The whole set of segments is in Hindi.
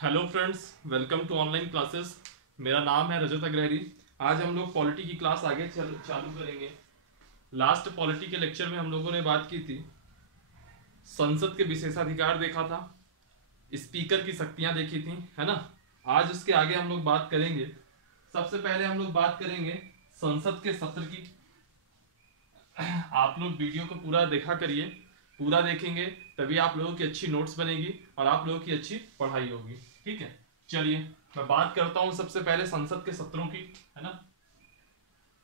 Hello friends, welcome to online classes. मेरा नाम है रजत अग्रहरी। आज हम लोग पॉलिटी की क्लास आगे चालू करेंगे। लास्ट पॉलिटी के लेक्चर में हम लोगों ने बात की थी, संसद के विशेषाधिकार देखा था, स्पीकर की शक्तियां देखी थी, है ना। आज उसके आगे हम लोग बात करेंगे। सबसे पहले हम लोग बात करेंगे संसद के सत्र की। आप लोग वीडियो को पूरा देखा करिए, पूरा देखेंगे तभी आप लोगों की अच्छी नोट्स बनेगी और आप लोगों की अच्छी पढ़ाई होगी। ठीक है, चलिए मैं बात करता हूं सबसे पहले संसद के सत्रों की, है ना।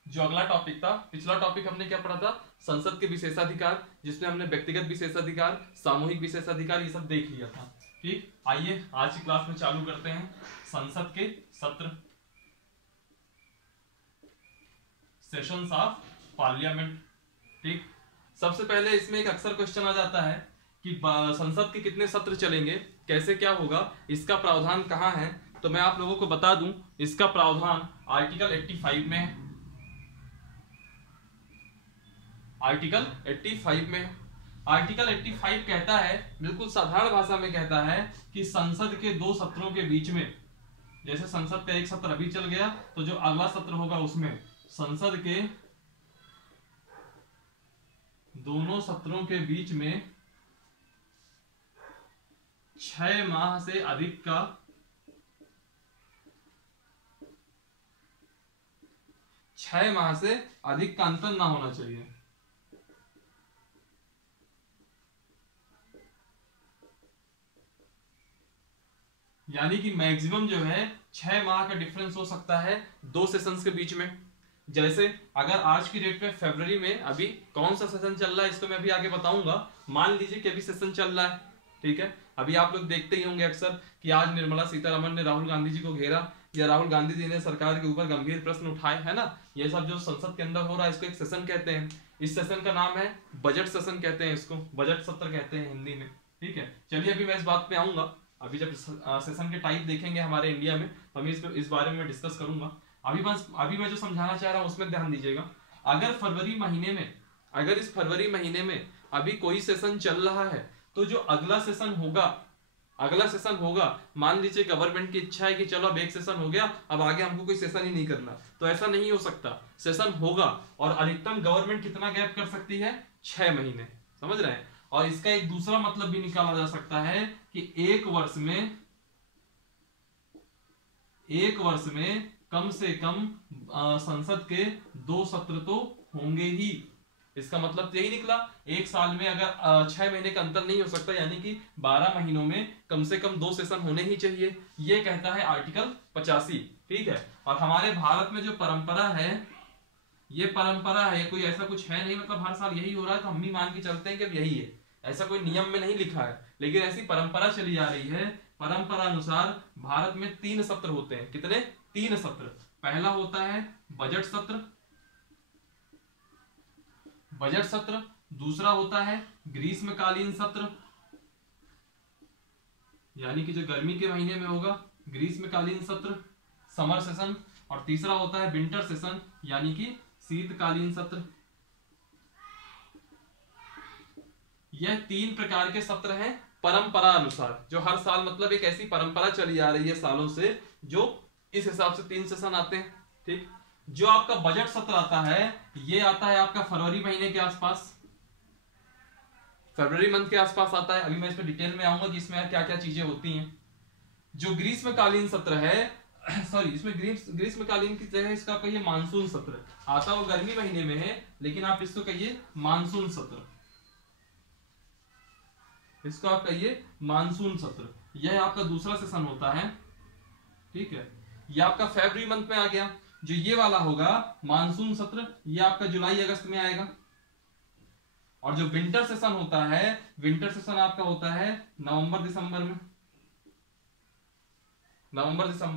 जो अगला टॉपिक था, पिछला टॉपिक हमने क्या पढ़ा था, संसद के विशेषाधिकार, जिसमें हमने व्यक्तिगत विशेषाधिकार, सामूहिक विशेषाधिकार ये सब देख लिया था। ठीक, आइए आज की क्लास में चालू करते हैं संसद के सत्र, सेशंस ऑफ पार्लियामेंट। ठीक, सबसे पहले इसमें एक अक्सर क्वेश्चन आ जाता है कि संसद के कितने सत्र चलेंगे, कैसे क्या होगा, इसका प्रावधान कहाँ है। तो मैं आप लोगों को बता दूं, इसका प्रावधान आर्टिकल 85 में है। आर्टिकल 85 में आर्टिकल 85 कहता है, बिल्कुल साधारण भाषा में कहता है कि संसद के दो सत्रों के बीच में, जैसे संसद का एक सत्र अभी चल गया तो जो अगला सत्र होगा उसमें संसद के दोनों सत्रों के बीच में 6 माह से अधिक का 6 माह से अधिक का अंतर ना होना चाहिए। यानी कि मैक्सिमम जो है 6 माह का डिफरेंस हो सकता है दो सेशंस के बीच में। जैसे अगर आज की डेट में फरवरी में अभी कौन सा सेशन चल रहा है इसको मैं अभी आगे बताऊंगा। मान लीजिए कि अभी सेशन चल रहा है, ठीक है। अभी आप लोग देखते ही होंगे अक्सर कि आज निर्मला सीतारमण ने राहुल गांधी जी को घेरा, या राहुल गांधी जी ने सरकार के ऊपर गंभीर प्रश्न उठाए, है ना। ये सब जो संसद के अंदर हो रहा है इसको एक सेशन कहते हैं। इस सेशन का नाम है बजट सेशन कहते हैं, इसको बजट सत्र कहते हैं हिंदी में। ठीक है, चलिए अभी मैं इस बात पे आऊंगा। अभी जब सेशन के टाइप देखेंगे हमारे इंडिया में तो हम इस बारे में डिस्कस करूंगा। अभी मैं जो समझाना चाह रहा हूं उसमें ध्यान दीजिएगा। अगर इस फरवरी महीने में अभी कोई सेशन चल रहा है तो जो अगला सेशन होगा, मान लीजिए गवर्नमेंट की इच्छा है कि चलो अब एक सेशन हो गया, अब आगे हमको कोई सेशन ही नहीं करना, तो ऐसा नहीं हो सकता। सेशन होगा और अधिकतम गवर्नमेंट कितना गैप कर सकती है, 6 महीने, समझ रहे हैं। और इसका एक दूसरा मतलब भी निकाला जा सकता है कि एक वर्ष में कम से कम संसद के 2 सत्र तो होंगे ही। इसका मतलब यही निकला, एक साल में अगर 6 महीने का अंतर नहीं हो सकता, यानी कि 12 महीनों में कम से कम 2 सेशन होने ही चाहिए। ये कहता है आर्टिकल 85। ठीक है, और हमारे भारत में जो परंपरा है, ये परंपरा है, कोई ऐसा कुछ है नहीं, मतलब हर साल यही हो रहा है तो हम भी मान के चलते हैं कि अब यही है। ऐसा कोई नियम में नहीं लिखा है, लेकिन ऐसी परंपरा चली आ रही है। परंपरा अनुसार भारत में 3 सत्र होते हैं। कितने? 3 सत्र। पहला होता है बजट सत्र, दूसरा होता है ग्रीष्मकालीन सत्र, यानी कि जो गर्मी के महीने में होगा, ग्रीष्मकालीन सत्र, समर सेशन, और तीसरा होता है विंटर सेशन, यानी कि शीतकालीन सत्र। यह 3 प्रकार के सत्र हैं परंपरा अनुसार, जो हर साल, मतलब एक ऐसी परंपरा चली आ रही है सालों से, जो इस हिसाब से 3 सेशन आते हैं। ठीक, जो आपका बजट सत्र आता है, ये आता है आपका फरवरी महीने के आसपास, फरवरी मंथ के आसपास आता है। अभी मैं इसमें डिटेल में आऊंगा कि इसमें क्या क्या चीजें होती हैं। जो ग्रीष्मकालीन सत्र है, सॉरी, इसमें ग्रीष्मकालीन की जगह इसका कहिए मानसून सत्र, आता वो गर्मी महीने में है, लेकिन आप इसको कहिए मानसून सत्र, इसको आप कहिए मानसून सत्र। यह आपका दूसरा सेशन होता है। ठीक है, यह आपका फरवरी मंथ में आ गया। जो ये वाला होगा मानसून सत्र, ये आपका जुलाई अगस्त में आएगा। और जो विंटर सेशन होता है, विंटर सेशन आपका होता है नवंबर दिसंबर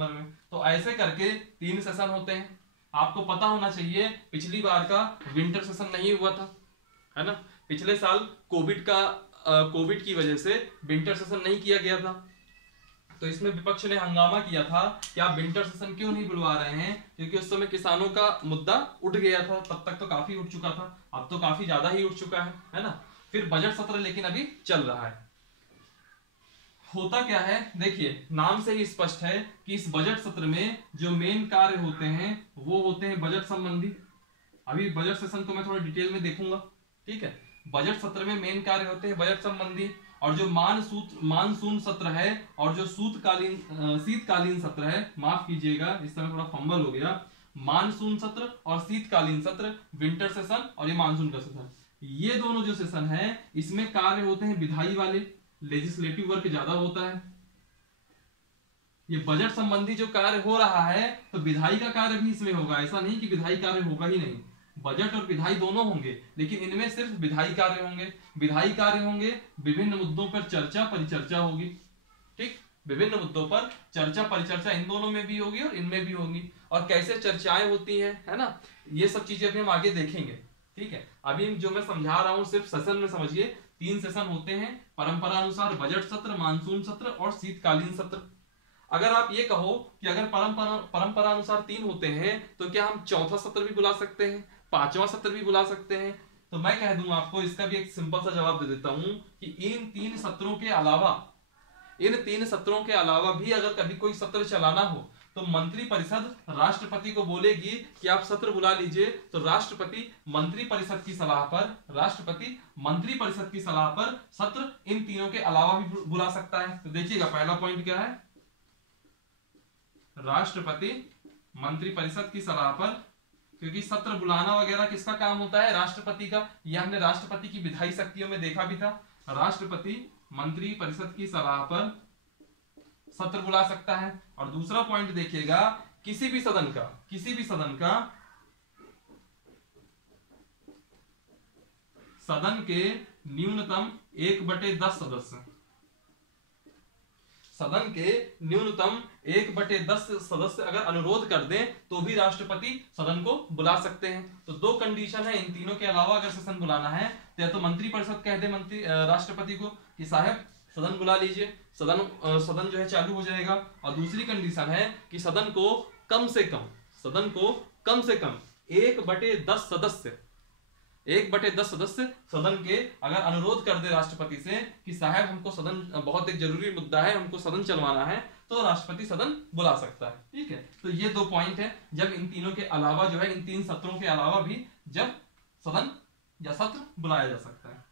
में। तो ऐसे करके 3 सेशन होते हैं। आपको पता होना चाहिए पिछली बार का विंटर सेशन नहीं हुआ था, है ना। पिछले साल कोविड की वजह से विंटर सेशन नहीं किया गया था, तो इसमें विपक्ष ने हंगामा किया था कि आप विंटर सेशन क्यों नहीं बुलवा रहे हैं, क्योंकि उस समय किसानों का मुद्दा उठ गया था। तब तक तो काफी उठ चुका था, अब तो काफी ज्यादा ही उठ चुका है ना। फिर बजट सत्र लेकिन अभी चल रहा है। होता क्या है, देखिए नाम से ही स्पष्ट है कि इस बजट सत्र में जो मेन कार्य होते हैं वो होते हैं बजट संबंधी। अभी बजट सेशन को मैं थोड़ा डिटेल में देखूंगा, ठीक है। बजट सत्र में मेन कार्य होते हैं बजट संबंधी, और जो मानसून सत्र है और जो शीतकालीन सत्र है, माफ कीजिएगा इस समय थोड़ा फंबल हो गया, मानसून सत्र और शीतकालीन सत्र, विंटर सेशन और ये मानसून का सेशन, ये दोनों जो सेशन है इसमें कार्य होते हैं विधायी वाले, लेजिस्लेटिव वर्क ज्यादा होता है। ये बजट संबंधी जो कार्य हो रहा है तो विधायी का कार्य भी इसमें होगा, ऐसा नहीं कि विधायी कार्य होगा ही नहीं, बजट और विधायी दोनों होंगे, लेकिन इनमें सिर्फ विधायी कार्य होंगे। विधायी कार्य होंगे, विभिन्न मुद्दों पर चर्चा परिचर्चा होगी, ठीक, विभिन्न मुद्दों पर चर्चा परिचर्चा इन दोनों में भी होगी और इनमें भी होगी। और कैसे चर्चाएं होती हैं, है ना, ये सब चीजें अभी हम आगे देखेंगे, ठीक है। अभी जो मैं समझा रहा हूं सिर्फ सेशन में समझिए, 3 सेशन होते हैं परंपरानुसार, बजट सत्र, मानसून सत्र और शीतकालीन सत्र। अगर आप ये कहो कि अगर परंपरानुसार 3 होते हैं तो क्या हम चौथा सत्र भी बुला सकते हैं, 5वां सत्र भी बुला सकते हैं? तो मैं कह दूं आपको इसका भी एक सिंपल सा जवाब दे देता हूं कि इन 3 सत्रों के अलावा भी अगर कभी कोई सत्र चलाना हो तो मंत्रिपरिषद राष्ट्रपति को बोलेगी कि आप सत्र बुला लीजिए, तो राष्ट्रपति मंत्रिपरिषद की सलाह पर सत्र इन तीनों के अलावा भी बुला सकता है। तो देखिएगा पहला पॉइंट क्या है, राष्ट्रपति मंत्रिपरिषद की सलाह पर, क्योंकि सत्र बुलाना वगैरह किसका काम होता है, राष्ट्रपति का। यह हमने राष्ट्रपति की विधायी शक्तियों में देखा भी था। राष्ट्रपति मंत्रिपरिषद की सलाह पर सत्र बुला सकता है। और दूसरा पॉइंट देखिएगा, किसी भी सदन का सदन के न्यूनतम 1/10 सदस्य, सदन के न्यूनतम 1/10 सदस्य अगर अनुरोध कर दें तो भी राष्ट्रपति सदन को बुला सकते हैं। तो 2 कंडीशन है, इन तीनों के अलावा अगर सदन बुलाना है तो या तो मंत्रिपरिषद कह दे राष्ट्रपति को कि साहब सदन बुला लीजिए, सदन जो है चालू हो जाएगा। और दूसरी कंडीशन है कि सदन को कम से कम 1/10 सदस्य सदन के अगर अनुरोध कर दे राष्ट्रपति से कि साहब हमको सदन, बहुत एक जरूरी मुद्दा है, हमको सदन चलवाना है, तो राष्ट्रपति सदन बुला सकता है, ठीक है। तो ये 2 पॉइंट है, जब इन तीनों के अलावा जो है, इन 3 सत्रों के अलावा भी जब सदन या सत्र बुलाया जा सकता है,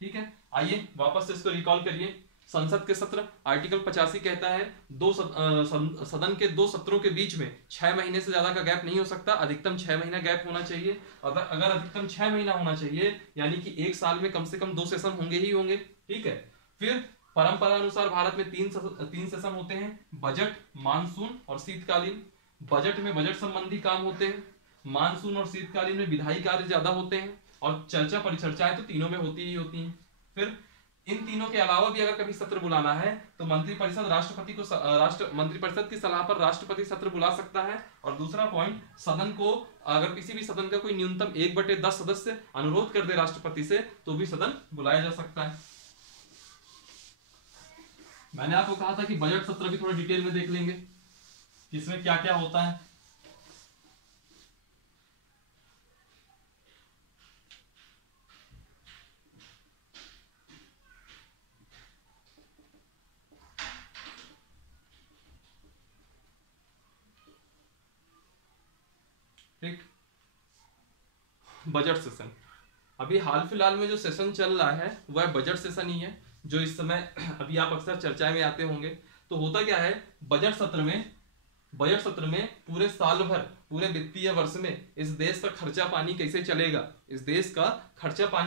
ठीक है। आइए वापस से इसको रिकॉल करिए। संसद के सत्र, आर्टिकल 85 कहता है सदन के 2 सत्रों के बीच में 6 महीने से ज्यादा का गैप नहीं हो सकता, अधिकतम 6 महीना गैप होना चाहिए। अगर अधिकतम 6 महीना होना चाहिए यानी कि 1 साल में कम से कम 2 सेशन होंगे ही होंगे, ठीक है। फिर परंपरा अनुसार भारत में 3 सेशन होते हैं, बजट, मानसून और शीतकालीन। बजट में बजट संबंधी काम होते हैं, मानसून और शीतकालीन में विधायी कार्य ज्यादा होते हैं, और चर्चा परिचर्चाएं तो तीनों में होती ही होती हैं। फिर इन तीनों के अलावा भी अगर कभी सत्र बुलाना है तो मंत्रिपरिषद मंत्रिपरिषद की सलाह पर राष्ट्रपति सत्र बुला सकता है। और दूसरा पॉइंट, सदन को अगर किसी भी सदन का कोई न्यूनतम 1/10 सदस्य अनुरोध कर दे राष्ट्रपति से तो भी सदन बुलाया जा सकता है। मैंने आपको कहा था कि बजट सत्र भी थोड़ा डिटेल में देख लेंगे कि इसमें क्या क्या होता है। ठीक, बजट सेशन, अभी हाल फिलहाल में जो सेशन चल रहा है वह बजट सेशन ही है, जो इस समय अभी आप अक्सर चर्चा में आते होंगे। तो होता क्या है, बजट सत्र में पूरे साल भर, पूरे वित्तीय वर्ष में इस देश का खर्चा पानी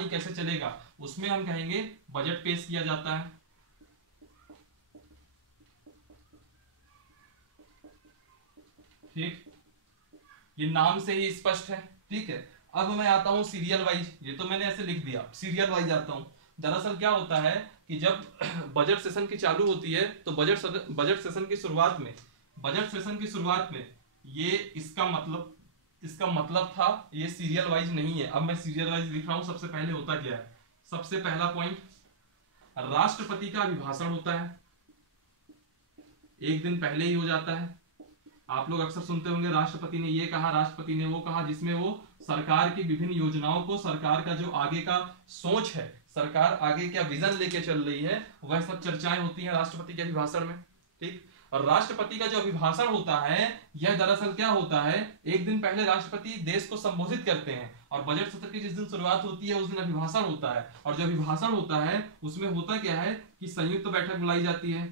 कैसे चलेगा, उसमें हम कहेंगे बजट पेश किया जाता है। ठीक, ये नाम से ही स्पष्ट है, ठीक है। अब मैं आता हूं सीरियल वाइज, ये तो मैंने ऐसे लिख दिया, सीरियल वाइज आता हूं। दरअसल क्या होता है कि जब बजट सेशन की चालू होती है तो बजट सेशन की शुरुआत में ये इसका मतलब था, ये सीरियल वाइज नहीं है। अब मैं सीरियल वाइज लिख रहा हूं। सबसे पहले होता क्या है, सबसे पहला पॉइंट, राष्ट्रपति का अभिभाषण होता है, एक दिन पहले ही हो जाता है। आप लोग अक्सर सुनते होंगे राष्ट्रपति ने ये कहा, राष्ट्रपति ने वो कहा, जिसमें वो सरकार की विभिन्न योजनाओं को, सरकार का जो आगे का सोच है, सरकार आगे क्या विजन लेके चल रही है, वह सब चर्चाएं होती हैं राष्ट्रपति के अभिभाषण में। ठीक, और राष्ट्रपति का जो अभिभाषण होता है यह दरअसल क्या होता है, एक दिन पहले राष्ट्रपति देश को संबोधित करते हैं और बजट सत्र की जिस दिन शुरुआत होती है उस दिन अभिभाषण होता है। और जो अभिभाषण होता है उसमें होता क्या है कि संयुक्त बैठक बुलाई जाती है।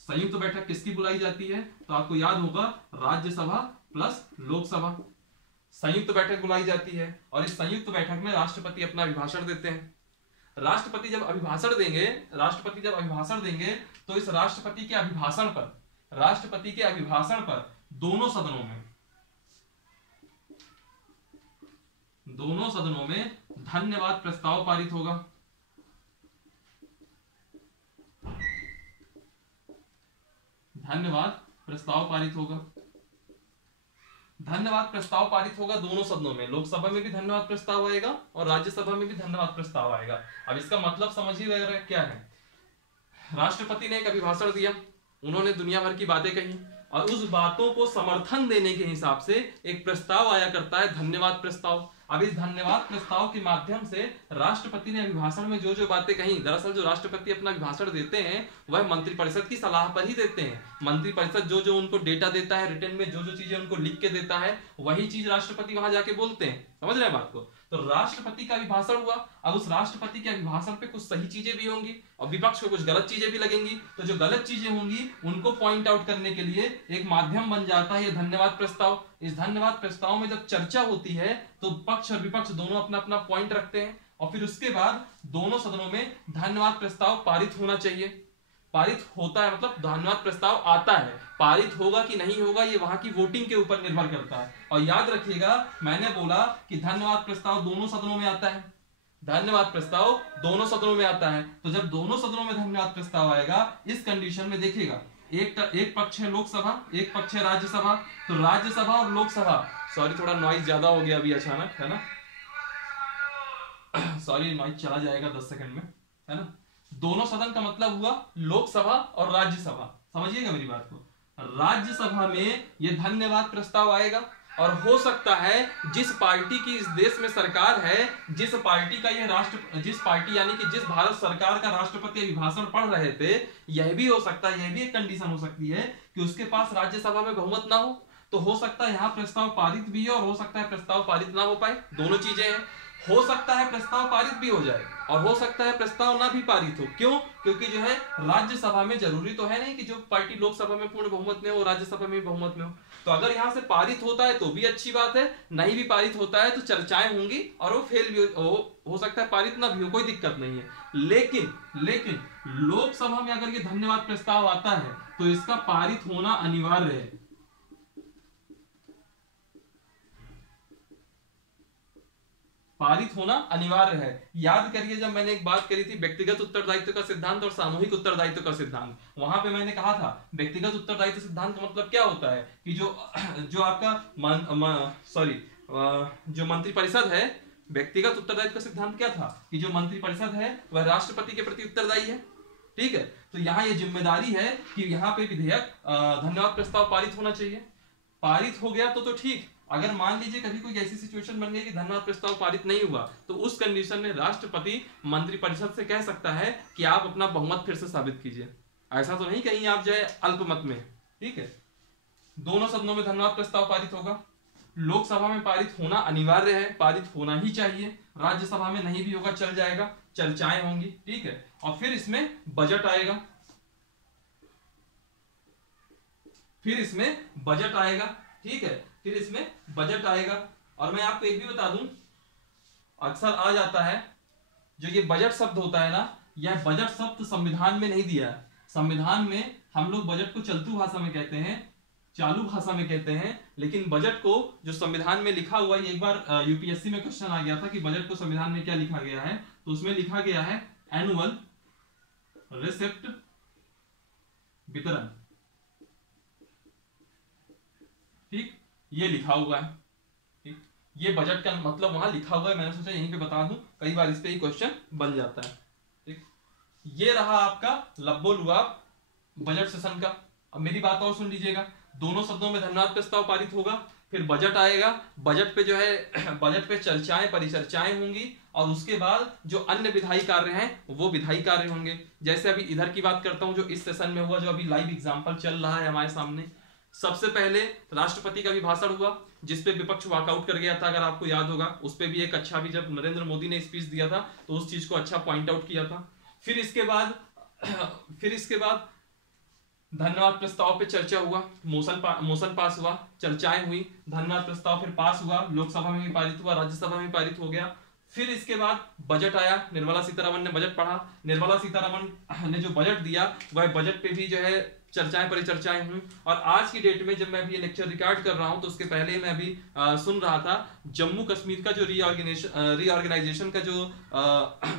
संयुक्त बैठक किसकी बुलाई जाती है, तो आपको याद होगा राज्यसभा प्लस लोकसभा संयुक्त बैठक बुलाई जाती है। और इस संयुक्त बैठक में राष्ट्रपति अपना अभिभाषण देते हैं। राष्ट्रपति जब अभिभाषण देंगे तो इस राष्ट्रपति के अभिभाषण पर दोनों सदनों में धन्यवाद प्रस्ताव पारित होगा। धन्यवाद प्रस्ताव पारित होगा दोनों सदनों में। लोकसभा में भी धन्यवाद प्रस्ताव आएगा और राज्यसभा में भी धन्यवाद प्रस्ताव आएगा। अब इसका मतलब समझ ही रहे क्या है, राष्ट्रपति ने एक अभिभाषण दिया, उन्होंने दुनिया भर की बातें कही और उस बातों को समर्थन देने के हिसाब से एक प्रस्ताव आया करता है धन्यवाद प्रस्ताव। अब इस धन्यवाद प्रस्ताव के माध्यम से राष्ट्रपति ने अभिभाषण में जो जो बातें कही, दरअसल जो राष्ट्रपति अपना अभिभाषण देते हैं वह मंत्रिपरिषद की सलाह पर ही देते हैं। मंत्रिपरिषद जो जो उनको डेटा देता है, रिटर्न में जो जो चीजें उनको लिख के देता है वही चीज राष्ट्रपति वहां जाके बोलते हैं। समझ रहे हैं बात को। तो राष्ट्रपति का अभिभाषण हुआ, अब उस राष्ट्रपति के अभिभाषण पे कुछ सही चीजें भी होंगी और विपक्ष को कुछ गलत चीजें भी लगेंगी। तो जो गलत चीजें होंगी उनको पॉइंट आउट करने के लिए एक माध्यम बन जाता है ये धन्यवाद प्रस्ताव। इस धन्यवाद प्रस्ताव में जब चर्चा होती है तो पक्ष और विपक्ष दोनों अपना अपना पॉइंट रखते हैं और फिर उसके बाद दोनों सदनों में धन्यवाद प्रस्ताव पारित होना चाहिए। पारित होता है मतलब धन्यवाद प्रस्ताव आता है, पारित होगा कि नहीं होगा ये वहां की वोटिंग के ऊपर निर्भर करता है। और याद रखिएगा मैंने बोला कि धन्यवाद प्रस्ताव दोनों सदनों में आता है। धन्यवाद प्रस्ताव दोनों सदनों में आता है। तो जब दोनों सदनों में धन्यवाद प्रस्ताव आएगा इस कंडीशन में देखिएगा एक पक्ष है लोकसभा, एक पक्ष है राज्यसभा। तो राज्यसभा और लोकसभा, सॉरी थोड़ा नॉइज ज्यादा हो गया अभी अचानक, है ना, सॉरी नॉइज चला जाएगा 10 सेकंड में, है ना। दोनों सदन का मतलब हुआ लोकसभा और राज्यसभा। समझिएगा मेरी बात को। राज्यसभा में यह धन्यवाद प्रस्ताव आएगा और हो सकता है जिस पार्टी की इस देश में सरकार है, जिस पार्टी यानी कि जिस भारत सरकार का राष्ट्रपति अभिभाषण पढ़ रहे थे, यह भी हो सकता है, यह भी एक कंडीशन हो सकती है कि उसके पास राज्यसभा में बहुमत ना हो। तो हो सकता है यहाँ प्रस्ताव पारित भी हो और हो सकता है प्रस्ताव पारित ना हो पाए, दोनों चीजें हैं। हो सकता है प्रस्ताव पारित भी हो जाए और हो सकता है प्रस्ताव ना भी पारित हो। क्यों? क्योंकि जो है राज्यसभा में जरूरी तो है नहीं कि जो पार्टी लोकसभा में पूर्ण बहुमत में हो राज्यसभा में बहुमत में हो। तो अगर यहाँ से पारित होता है तो भी अच्छी बात है, नहीं भी पारित होता है तो चर्चाएं होंगी और वो फेल भी हो सकता है, पारित ना भी हो, कोई दिक्कत नहीं है। लेकिन लोकसभा में अगर ये धन्यवाद प्रस्ताव आता है तो इसका पारित होना अनिवार्य है। पारित होना अनिवार्य है। याद करिए जब मैंने एक बात करी थी व्यक्तिगत उत्तरदायित्व का सिद्धांत और सामूहिक उत्तरदायित्व का सिद्धांत, वहां पे मैंने कहा था व्यक्तिगत उत्तरदायित्व सिद्धांत का मतलब क्या होता है कि जो आपका जो मंत्रिपरिषद है, व्यक्तिगत उत्तरदायित्व का सिद्धांत क्या था कि जो मंत्रिपरिषद है वह राष्ट्रपति के प्रति उत्तरदायी है। ठीक है, तो यहाँ ये जिम्मेदारी है कि यहाँ पे विधेयक धन्यवाद प्रस्ताव पारित होना चाहिए। पारित हो गया तो ठीक। अगर मान लीजिए कभी कोई ऐसी सिचुएशन बन गई कि धन्यवाद प्रस्ताव पारित नहीं हुआ तो उस कंडीशन में राष्ट्रपति मंत्रिपरिषद से कह सकता है कि आप अपना बहुमत फिर से साबित कीजिए। ऐसा तो नहीं कहीं आप जाए अल्पमत में। ठीक है, दोनों सदनों में धन्यवाद प्रस्ताव पारित होगा। लोकसभा में पारित होना अनिवार्य है, पारित होना ही चाहिए। राज्यसभा में नहीं भी होगा चल जाएगा, चर्चाएं होंगी। ठीक है, और फिर इसमें बजट आएगा। ठीक है, फिर इसमें बजट आएगा। और मैं आपको एक भी बता दूं, अक्सर आ जाता है जो ये बजट शब्द होता है ना, यह बजट शब्द संविधान में नहीं दिया है। संविधान में हम लोग बजट को चलतू भाषा में कहते हैं, चालू भाषा में कहते हैं, लेकिन बजट को जो संविधान में लिखा हुआ है, एक बार यूपीएससी में क्वेश्चन आ गया था कि बजट को संविधान में क्या लिखा गया है, तो उसमें लिखा गया है एनुअल रिसिप्ट वितरण। ठीक, ये लिखा हुआ है। ठीक, ये बजट का मतलब वहां लिखा हुआ है, मैंने सोचा यहीं पे बता दूं, कई बार इस पे ही क्वेश्चन बन जाता है। ठीक, ये रहा आपका लब्बो लुआब बजट सेशन का। अब मेरी बात और सुन लीजिएगा, दोनों सदनों में धन्यवाद प्रस्ताव पारित होगा, फिर बजट आएगा, बजट पे जो है बजट पे चर्चाएं परिचर्चाएं होंगी, और उसके बाद जो अन्य विधायी कार्य हैं वो विधायी कार्य होंगे। जैसे अभी इधर की बात करता हूं, जो इस सेशन में हुआ, जो अभी लाइव एग्जांपल चल रहा है हमारे सामने। सबसे पहले राष्ट्रपति का अभिभाषण हुआ, जिसपे विपक्ष वॉकआउट कर गया था, अगर आपको याद होगा। उस पे भी एक अच्छा भी, जब नरेंद्र मोदी ने स्पीच दिया था तो उस चीज को अच्छा पॉइंट आउट किया था। फिर इसके बाद धन्यवाद प्रस्ताव पे चर्चा हुआ, मोशन पास हुआ, चर्चाएं हुई, धन्यवाद प्रस्ताव फिर पास हुआ, लोकसभा में भी पारित हुआ, राज्यसभा में पारित हो गया। फिर इसके बाद बजट आया, निर्मला सीतारमण ने बजट पढ़ा, निर्मला सीतारमण ने जो बजट दिया वह बजट पे भी जो है चर्चाएं परिचर्चाएं हुई। और आज की डेट में जब मैं अभी ये लेक्चर रिकॉर्ड कर रहा हूं तो उसके पहले मैं अभी सुन रहा था, जम्मू कश्मीर का जो रीऑर्गेनाइजेशन का जो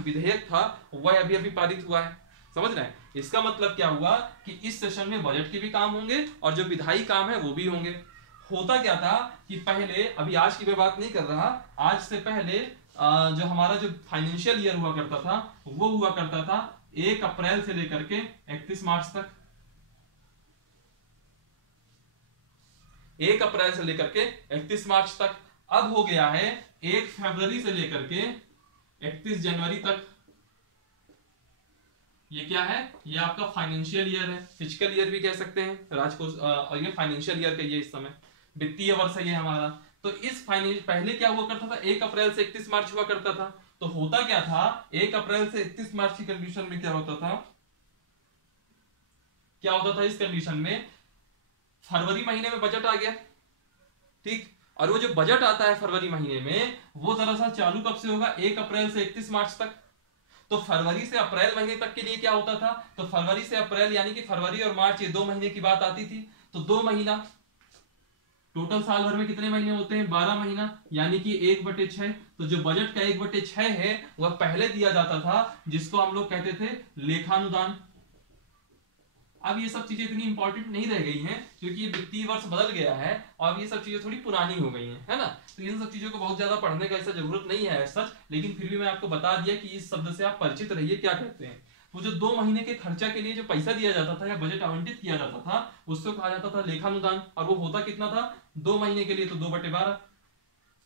विधेयक था वह अभी अभी पारित हुआ है। समझ रहे हैं? इसका मतलब क्या हुआ कि इस सेशन में बजट के भी काम होंगे और जो विधायी काम है वो भी होंगे। होता क्या था कि पहले, अभी आज की मैं बात नहीं कर रहा, आज से पहले जो हमारा जो फाइनेंशियल ईयर हुआ करता था वो हुआ करता था 1 अप्रैल से लेकर के 31 मार्च तक। 1 अप्रैल से लेकर के 31 मार्च तक। अब हो गया है 1 फरवरी से लेकर के 31 जनवरी तक। ये क्या है? ये आपका फाइनेंशियल ईयर है, फिजिकल ईयर भी कह सकते हैं राजकोष, और ये फाइनेंशियल ईयर का ये इस समय वित्तीय वर्ष है ये हमारा। तो इस पहले क्या हुआ करता था, 1 अप्रैल से 31 मार्च हुआ करता था। तो होता क्या था, 1 अप्रैल से 31 मार्च की कंडीशन में क्या होता था, इस कंडीशन में फरवरी महीने में बजट आ गया, ठीक। और वो जो बजट आता है फरवरी महीने में, वो दरअसल चालू कब से होगा, 1 अप्रैल से 31 मार्च तक। तो फरवरी से अप्रैल महीने तक के लिए क्या होता था, तो फरवरी से अप्रैल यानी कि फरवरी और मार्च ये 2 महीने की बात आती थी। तो 2 महीना, टोटल साल भर में कितने महीने होते हैं, 12 महीना, यानी कि 1/6। तो जो बजट का 1/6 है वह पहले दिया जाता था, जिसको हम लोग कहते थे लेखानुदान। अब ये सब चीजें इतनी इंपॉर्टेंट नहीं रह गई हैं, क्योंकि ये वित्तीय वर्ष बदल गया है और ये सब चीजें थोड़ी पुरानी हो गई हैं, है ना। तो इन सब चीजों को बहुत ज्यादा पढ़ने का ऐसा जरूरत नहीं है सच, लेकिन फिर भी मैं आपको बता दिया कि इस शब्द से आप परिचित रहिए क्या कहते हैं। वो जो 2 महीने के खर्चा के लिए जो पैसा दिया जाता था या बजट आवंटित किया जाता था, उसको कहा जाता था लेखानुदान। और वो होता कितना था, 2 महीने के लिए तो 2/12,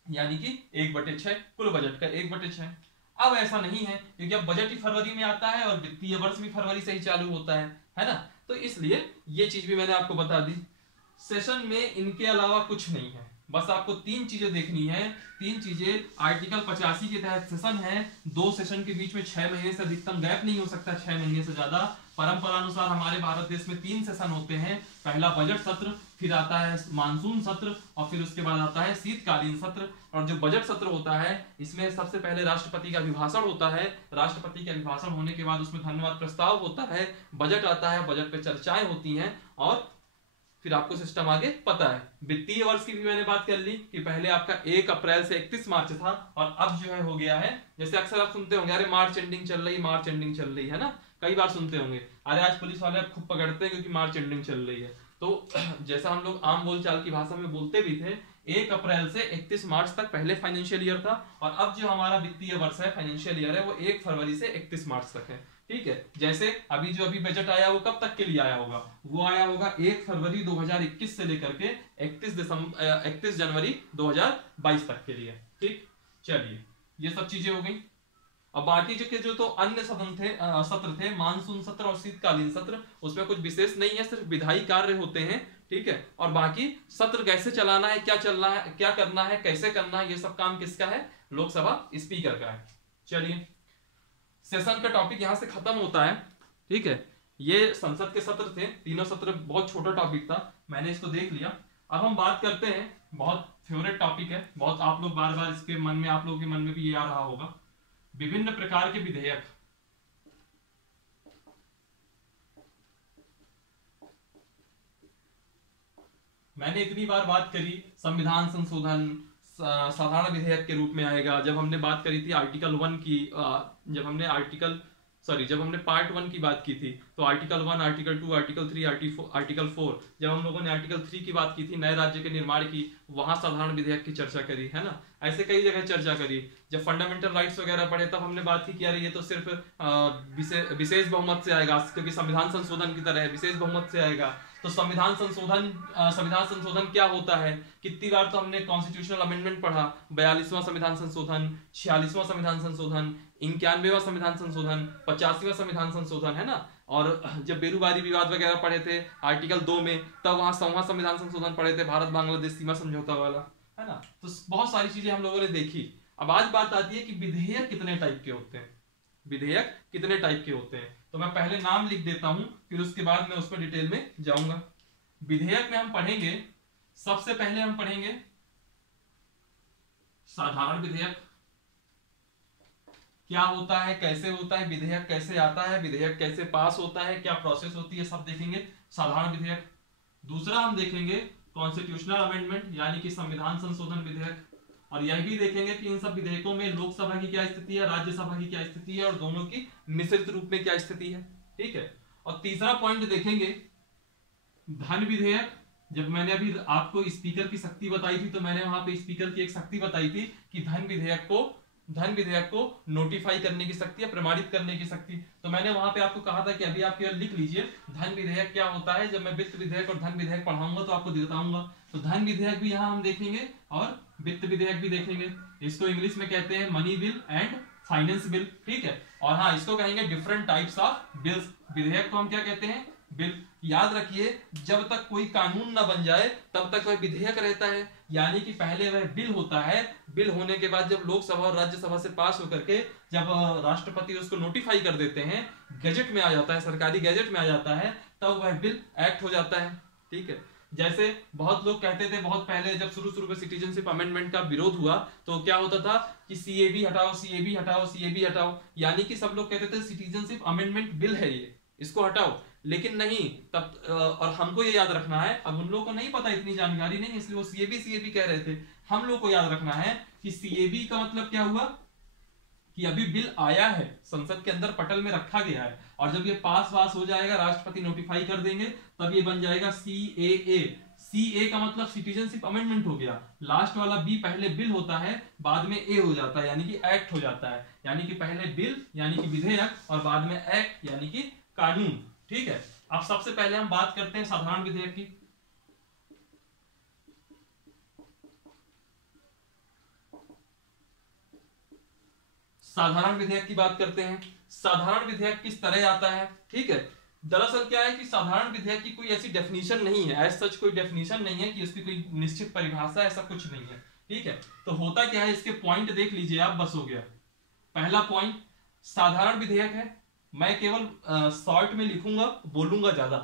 यानी कि 1/6, कुल बजट का 1/6। अब ऐसा नहीं है, क्योंकि अब बजट ही फरवरी में आता है और वित्तीय वर्ष भी फरवरी से ही चालू होता है ना। तो इसलिए ये चीज भी मैंने आपको बता दी। सेशन में इनके अलावा कुछ नहीं है, बस आपको 3 चीजें देखनी है। 3 चीजें, आर्टिकल 85 के तहत सेशन है, 2 सेशन के बीच में 6 महीने से अधिकतम गैप नहीं हो सकता, 6 महीने से ज्यादा। परंपरा अनुसार हमारे भारत देश में 3 सेशन होते हैं, पहला बजट सत्र, फिर आता है मानसून सत्र, और फिर उसके बाद आता है शीतकालीन सत्र। और जो बजट सत्र होता है, इसमें सबसे पहले राष्ट्रपति का अभिभाषण होता है, राष्ट्रपति के अभिभाषण होने के बाद उसमें धन्यवाद प्रस्ताव होता है, बजट आता है, बजट पे चर्चाएं होती हैं, और फिर आपको सिस्टम आगे पता है। वित्तीय वर्ष की भी मैंने बात कर ली कि पहले आपका 1 अप्रैल से 31 मार्च था, और अब जो है हो गया है, जैसे अक्सर आप सुनते होंगे, अरे मार्च एंडिंग चल रही है ना, कई बार सुनते होंगे, अरे आज पुलिस वाले खूब पकड़ते हैं क्योंकि मार्च एंडिंग चल रही है। तो जैसा हम लोग आम बोलचाल की भाषा में बोलते भी थे, 1 अप्रैल से 31 मार्च तक पहले फाइनेंशियल ईयर था, और अब जो हमारा वित्तीय वर्ष है, फाइनेंशियल ईयर है, वो 1 फरवरी से 31 मार्च तक है, ठीक है। जैसे अभी बजट आया वो कब तक के लिए आया होगा, वो आया होगा 1 फरवरी 2021 से लेकर के 31 जनवरी 2022 तक के लिए, ठीक। चलिए, ये सब चीजें हो गई। अब बाकी जो तो अन्य सत्र थे, मानसून सत्र और शीतकालीन सत्र, उसमें कुछ विशेष नहीं है, सिर्फ विधायी कार्य होते हैं, ठीक है। और बाकी सत्र कैसे चलाना है, क्या चलना है, क्या करना है, कैसे करना है, ये सब काम किसका है, लोकसभा स्पीकर का है। चलिए, सेशन का टॉपिक यहां से खत्म होता है, ठीक है। ये संसद के सत्र थे, तीनों सत्र, बहुत छोटा टॉपिक था, मैंने इसको देख लिया। अब हम बात करते हैं, बहुत फेवरेट टॉपिक है, बहुत आप लोग बार बार इसके मन में, आप लोगों के मन में भी ये आ रहा होगा, विभिन्न प्रकार के विधेयक। मैंने इतनी बार बात करी, संविधान संशोधन साधारण विधेयक के रूप में आएगा। जब हमने बात करी थी आर्टिकल 1 की, जब हमने पार्ट 1 की बात की थी, तो आर्टिकल 1, आर्टिकल 2, आर्टिकल 3, आर्टिकल 4, जब हम लोगों ने आर्टिकल 3 की बात की थी, नए राज्य के निर्माण की, वहां साधारण विधेयक की चर्चा करी, है ना। ऐसे कई जगह चर्चा करी। जब फंडामेंटल राइट्स वगैरह पढ़े, तब हमने बात की कि यार ये तो सिर्फ विशेष बहुमत से आएगा, क्योंकि संविधान संशोधन की तरह है, विशेष बहुमत से आएगा। तो संविधान संशोधन क्या होता है, कितनी बार तो हमने कॉन्स्टिट्यूशनल अमेंडमेंट पढ़ा, 42वां संविधान संशोधन, 46वां संविधान संशोधन, 91वां संविधान संशोधन, 85वां संविधान संशोधन, है ना। और जब बेरूबारी विवाद वगैरह पढ़े थे आर्टिकल 2 में, तब वहां 100वां संविधान संशोधन पढ़े थे, भारत बांग्लादेश सीमा समझौता वाला, है ना। तो बहुत सारी चीजें हम लोगों ने देखी। अब आज बात आती है कि विधेयक कितने टाइप के होते हैं, विधेयक कितने टाइप के होते हैं। तो मैं पहले नाम लिख देता हूं, फिर उसके बाद मैं उसमें डिटेल में जाऊंगा। विधेयक में हम पढ़ेंगे, सबसे पहले हम पढ़ेंगे साधारण विधेयक क्या होता है, कैसे होता है, विधेयक कैसे आता है, विधेयक कैसे पास होता है, क्या प्रोसेस होती है, सब देखेंगे साधारण विधेयक। दूसरा हम देखेंगे कॉन्स्टिट्यूशनल अमेंडमेंट यानी कि संविधान संशोधन विधेयक, और यह भी देखेंगे कि इन सब विधेयकों में लोकसभा की क्या स्थिति है, राज्यसभा की क्या स्थिति है, और दोनों की मिश्रित रूप में क्या स्थिति है, ठीक है। और तीसरा पॉइंट देखेंगे धन विधेयक। जब मैंने अभी आपको स्पीकर की शक्ति बताई थी, तो मैंने वहां पे स्पीकर की एक शक्ति बताई थी कि धन विधेयक को नोटिफाई करने की शक्ति या प्रमाणित करने की शक्ति। तो मैंने वहां पे आपको कहा था कि अभी आप केवल लिख लीजिए धन विधेयक क्या होता है। जब मैं वित्त विधेयक और धन विधेयक पढ़ाऊंगा तो आपको बताऊंगा। तो धन विधेयक भी यहाँ हम देखेंगे और वित्त विधेयक भी देखेंगे। इसको इंग्लिश में कहते हैं money bill and finance bill, ठीक है। और हाँ, इसको कहेंगे डिफरेंट टाइप्स ऑफ बिल्स। विधेयक को हम क्या कहते हैं, बिल। याद रखिए, जब तक कोई कानून ना बन जाए तब तक वह विधेयक रहता है, यानी कि पहले वह बिल होता है। बिल होने के बाद जब लोकसभा और राज्यसभा से पास होकर के जब राष्ट्रपति उसको नोटिफाई कर देते हैं, गैजेट में आ जाता है, सरकारी गैजेट में आ जाता है, तब वह बिल एक्ट हो जाता है, ठीक है। जैसे बहुत लोग कहते थे, बहुत पहले जब शुरू में सिटीजनशिप अमेंडमेंट का विरोध हुआ तो क्या होता था कि सीएबी हटाओ, सीएबी हटाओ, सीएबी हटाओ, यानी कि सब लोग कहते थे सिटीजनशिप अमेंडमेंट बिल है ये, इसको हटाओ। लेकिन नहीं, तब और हमको ये याद रखना है, अब उन लोगों को नहीं पता, इतनी जानकारी नहीं, इसलिए वो सीएबी कह रहे थे। हम लोग को याद रखना है कि सीएबी का मतलब क्या हुआ कि अभी बिल आया है, संसद के अंदर पटल में रखा गया है, और जब ये पास हो जाएगा, राष्ट्रपति नोटिफाई कर देंगे, तब ये बन जाएगा सीएए। सीए का मतलब सिटीजनशिप अमेंडमेंट हो गया। लास्ट वाला बी पहले बिल होता है, बाद में ए हो जाता है, यानी कि एक्ट हो जाता है। यानी कि पहले बिल यानी कि विधेयक और बाद में एक्ट यानी कि कानून, ठीक है। अब सबसे पहले हम बात करते हैं साधारण विधेयक की। साधारण विधेयक की बात करते हैं। साधारण विधेयक किस तरह आता है, ठीक है। दरअसल क्या है कि साधारण विधेयक की कोई ऐसी डेफिनेशन नहीं है, एज सच कोई डेफिनेशन नहीं है कि उसकी कोई निश्चित परिभाषा, ऐसा कुछ नहीं है, ठीक है। तो होता क्या है, इसके पॉइंट देख लीजिए आप, बस हो गया। पहला पॉइंट, साधारण विधेयक है, मैं केवल शॉर्ट में लिखूंगा, बोलूंगा ज्यादा।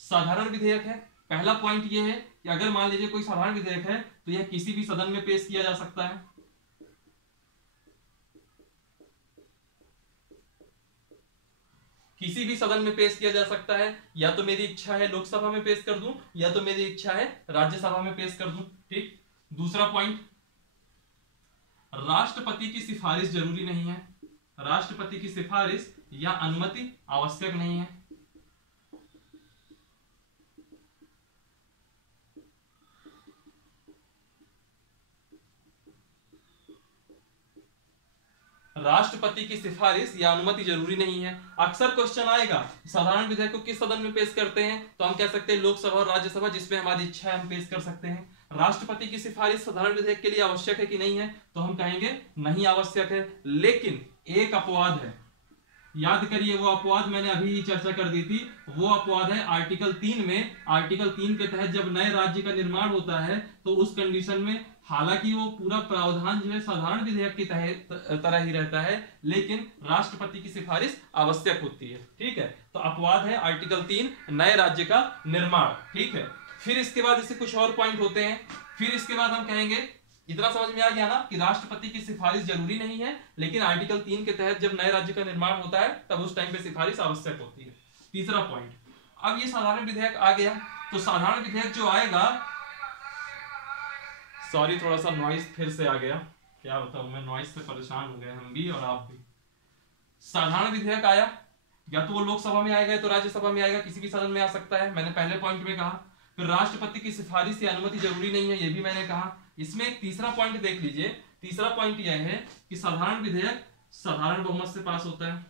साधारण विधेयक है, पहला पॉइंट ये है कि अगर मान लीजिए कोई साधारण विधेयक है तो यह किसी भी सदन में पेश किया जा सकता है। किसी भी सदन में पेश किया जा सकता है, या तो मेरी इच्छा है लोकसभा में पेश कर दूं, या तो मेरी इच्छा है राज्यसभा में पेश कर दूं, ठीक। दूसरा पॉइंट, राष्ट्रपति की सिफारिश जरूरी नहीं है, राष्ट्रपति की सिफारिश या अनुमति आवश्यक नहीं है। राष्ट्रपति की सिफारिश या अनुमति जरूरी नहीं है। अक्सर क्वेश्चन आएगा साधारण विधेयक को किस सदन में पेश करते हैं, तो हम कह सकते हैं लोकसभा और राज्यसभा, जिसमें हमारी इच्छा है हम पेश कर सकते हैं। राष्ट्रपति की सिफारिश साधारण विधेयक के लिए आवश्यक है कि नहीं है, तो हम कहेंगे नहीं आवश्यक है। लेकिन एक अपवाद है, याद करिए वो अपवाद मैंने अभी ही चर्चा कर दी थी। वो अपवाद है आर्टिकल 3 में। आर्टिकल 3 के तहत जब नए राज्य का निर्माण होता है तो उस कंडीशन में, हालांकि वो पूरा प्रावधान जो है साधारण विधेयक की तरह ही रहता है, लेकिन राष्ट्रपति की सिफारिश आवश्यक होती है, ठीक है। तो अपवाद है आर्टिकल 3, नए राज्य का निर्माण, ठीक है। फिर इसके बाद इससे कुछ और पॉइंट होते हैं। फिर इसके बाद हम कहेंगे, इतना समझ में आ गया ना कि राष्ट्रपति की सिफारिश जरूरी नहीं है, लेकिन आर्टिकल 3 के तहत जब नए राज्य का निर्माण होता है तब उस टाइम पे सिफारिश आवश्यक होती है। तीसरा पॉइंट, अब ये साधारण विधेयक आ गया, तो साधारण विधेयक जो आएगा, सॉरी थोड़ा सा नॉइस फिर से आ गया, क्या बताऊं मैं, नॉइस से परेशान हो गए हम भी और आप भी। साधारण विधेयक आया, या तो वो लोकसभा में आएगा या तो राज्यसभा में आएगा, किसी भी सदन में आ सकता है, मैंने पहले पॉइंट में कहा। फिर राष्ट्रपति की सिफारिश या अनुमति जरूरी नहीं है, ये भी मैंने कहा। इसमें एक तीसरा पॉइंट देख लीजिए। तीसरा पॉइंट यह है कि साधारण विधेयक साधारण बहुमत से पास होता है।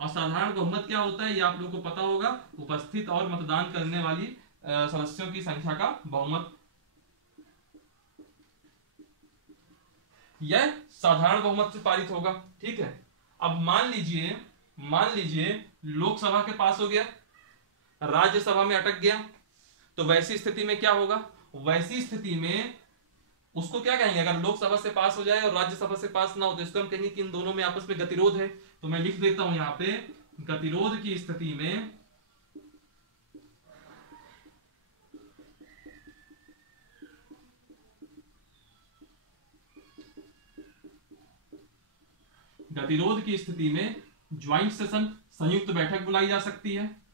और साधारण बहुमत क्या होता है ये आप लोगों को पता होगा, उपस्थित और मतदान करने वाली सदस्यों की संख्या का बहुमत। यह साधारण बहुमत से पारित होगा। ठीक है, अब मान लीजिए लोकसभा के पास हो गया, राज्यसभा में अटक गया, तो वैसी स्थिति में क्या होगा? वैसी स्थिति में उसको क्या कहेंगे? अगर लोकसभा से पास हो जाए और राज्यसभा से पास ना हो तो इसको हम कहेंगे कि इन दोनों में आपस में गतिरोध है। तो मैं लिख देता हूं यहां पे, गतिरोध की स्थिति में ज्वाइंट सेशन, संयुक्त बैठक बुलाई जा सकती है।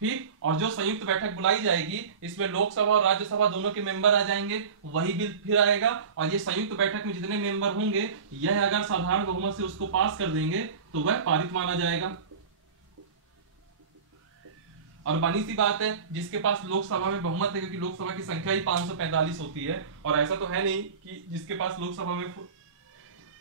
ठीक, और जो संयुक्त बैठक बुलाई जाएगी इसमें लोकसभा और राज्यसभा दोनों के मेंबर आ जाएंगे, वही बिल फिर आएगा, और ये संयुक्त बैठक में जितने मेंबर होंगे यह अगर साधारण बहुमत से उसको पास कर देंगे तो वह पारित माना जाएगा। और बनी सी बात है, जिसके पास लोकसभा में बहुमत है, क्योंकि लोकसभा की संख्या ही 545 होती है, और ऐसा तो है नहीं कि जिसके पास लोकसभा में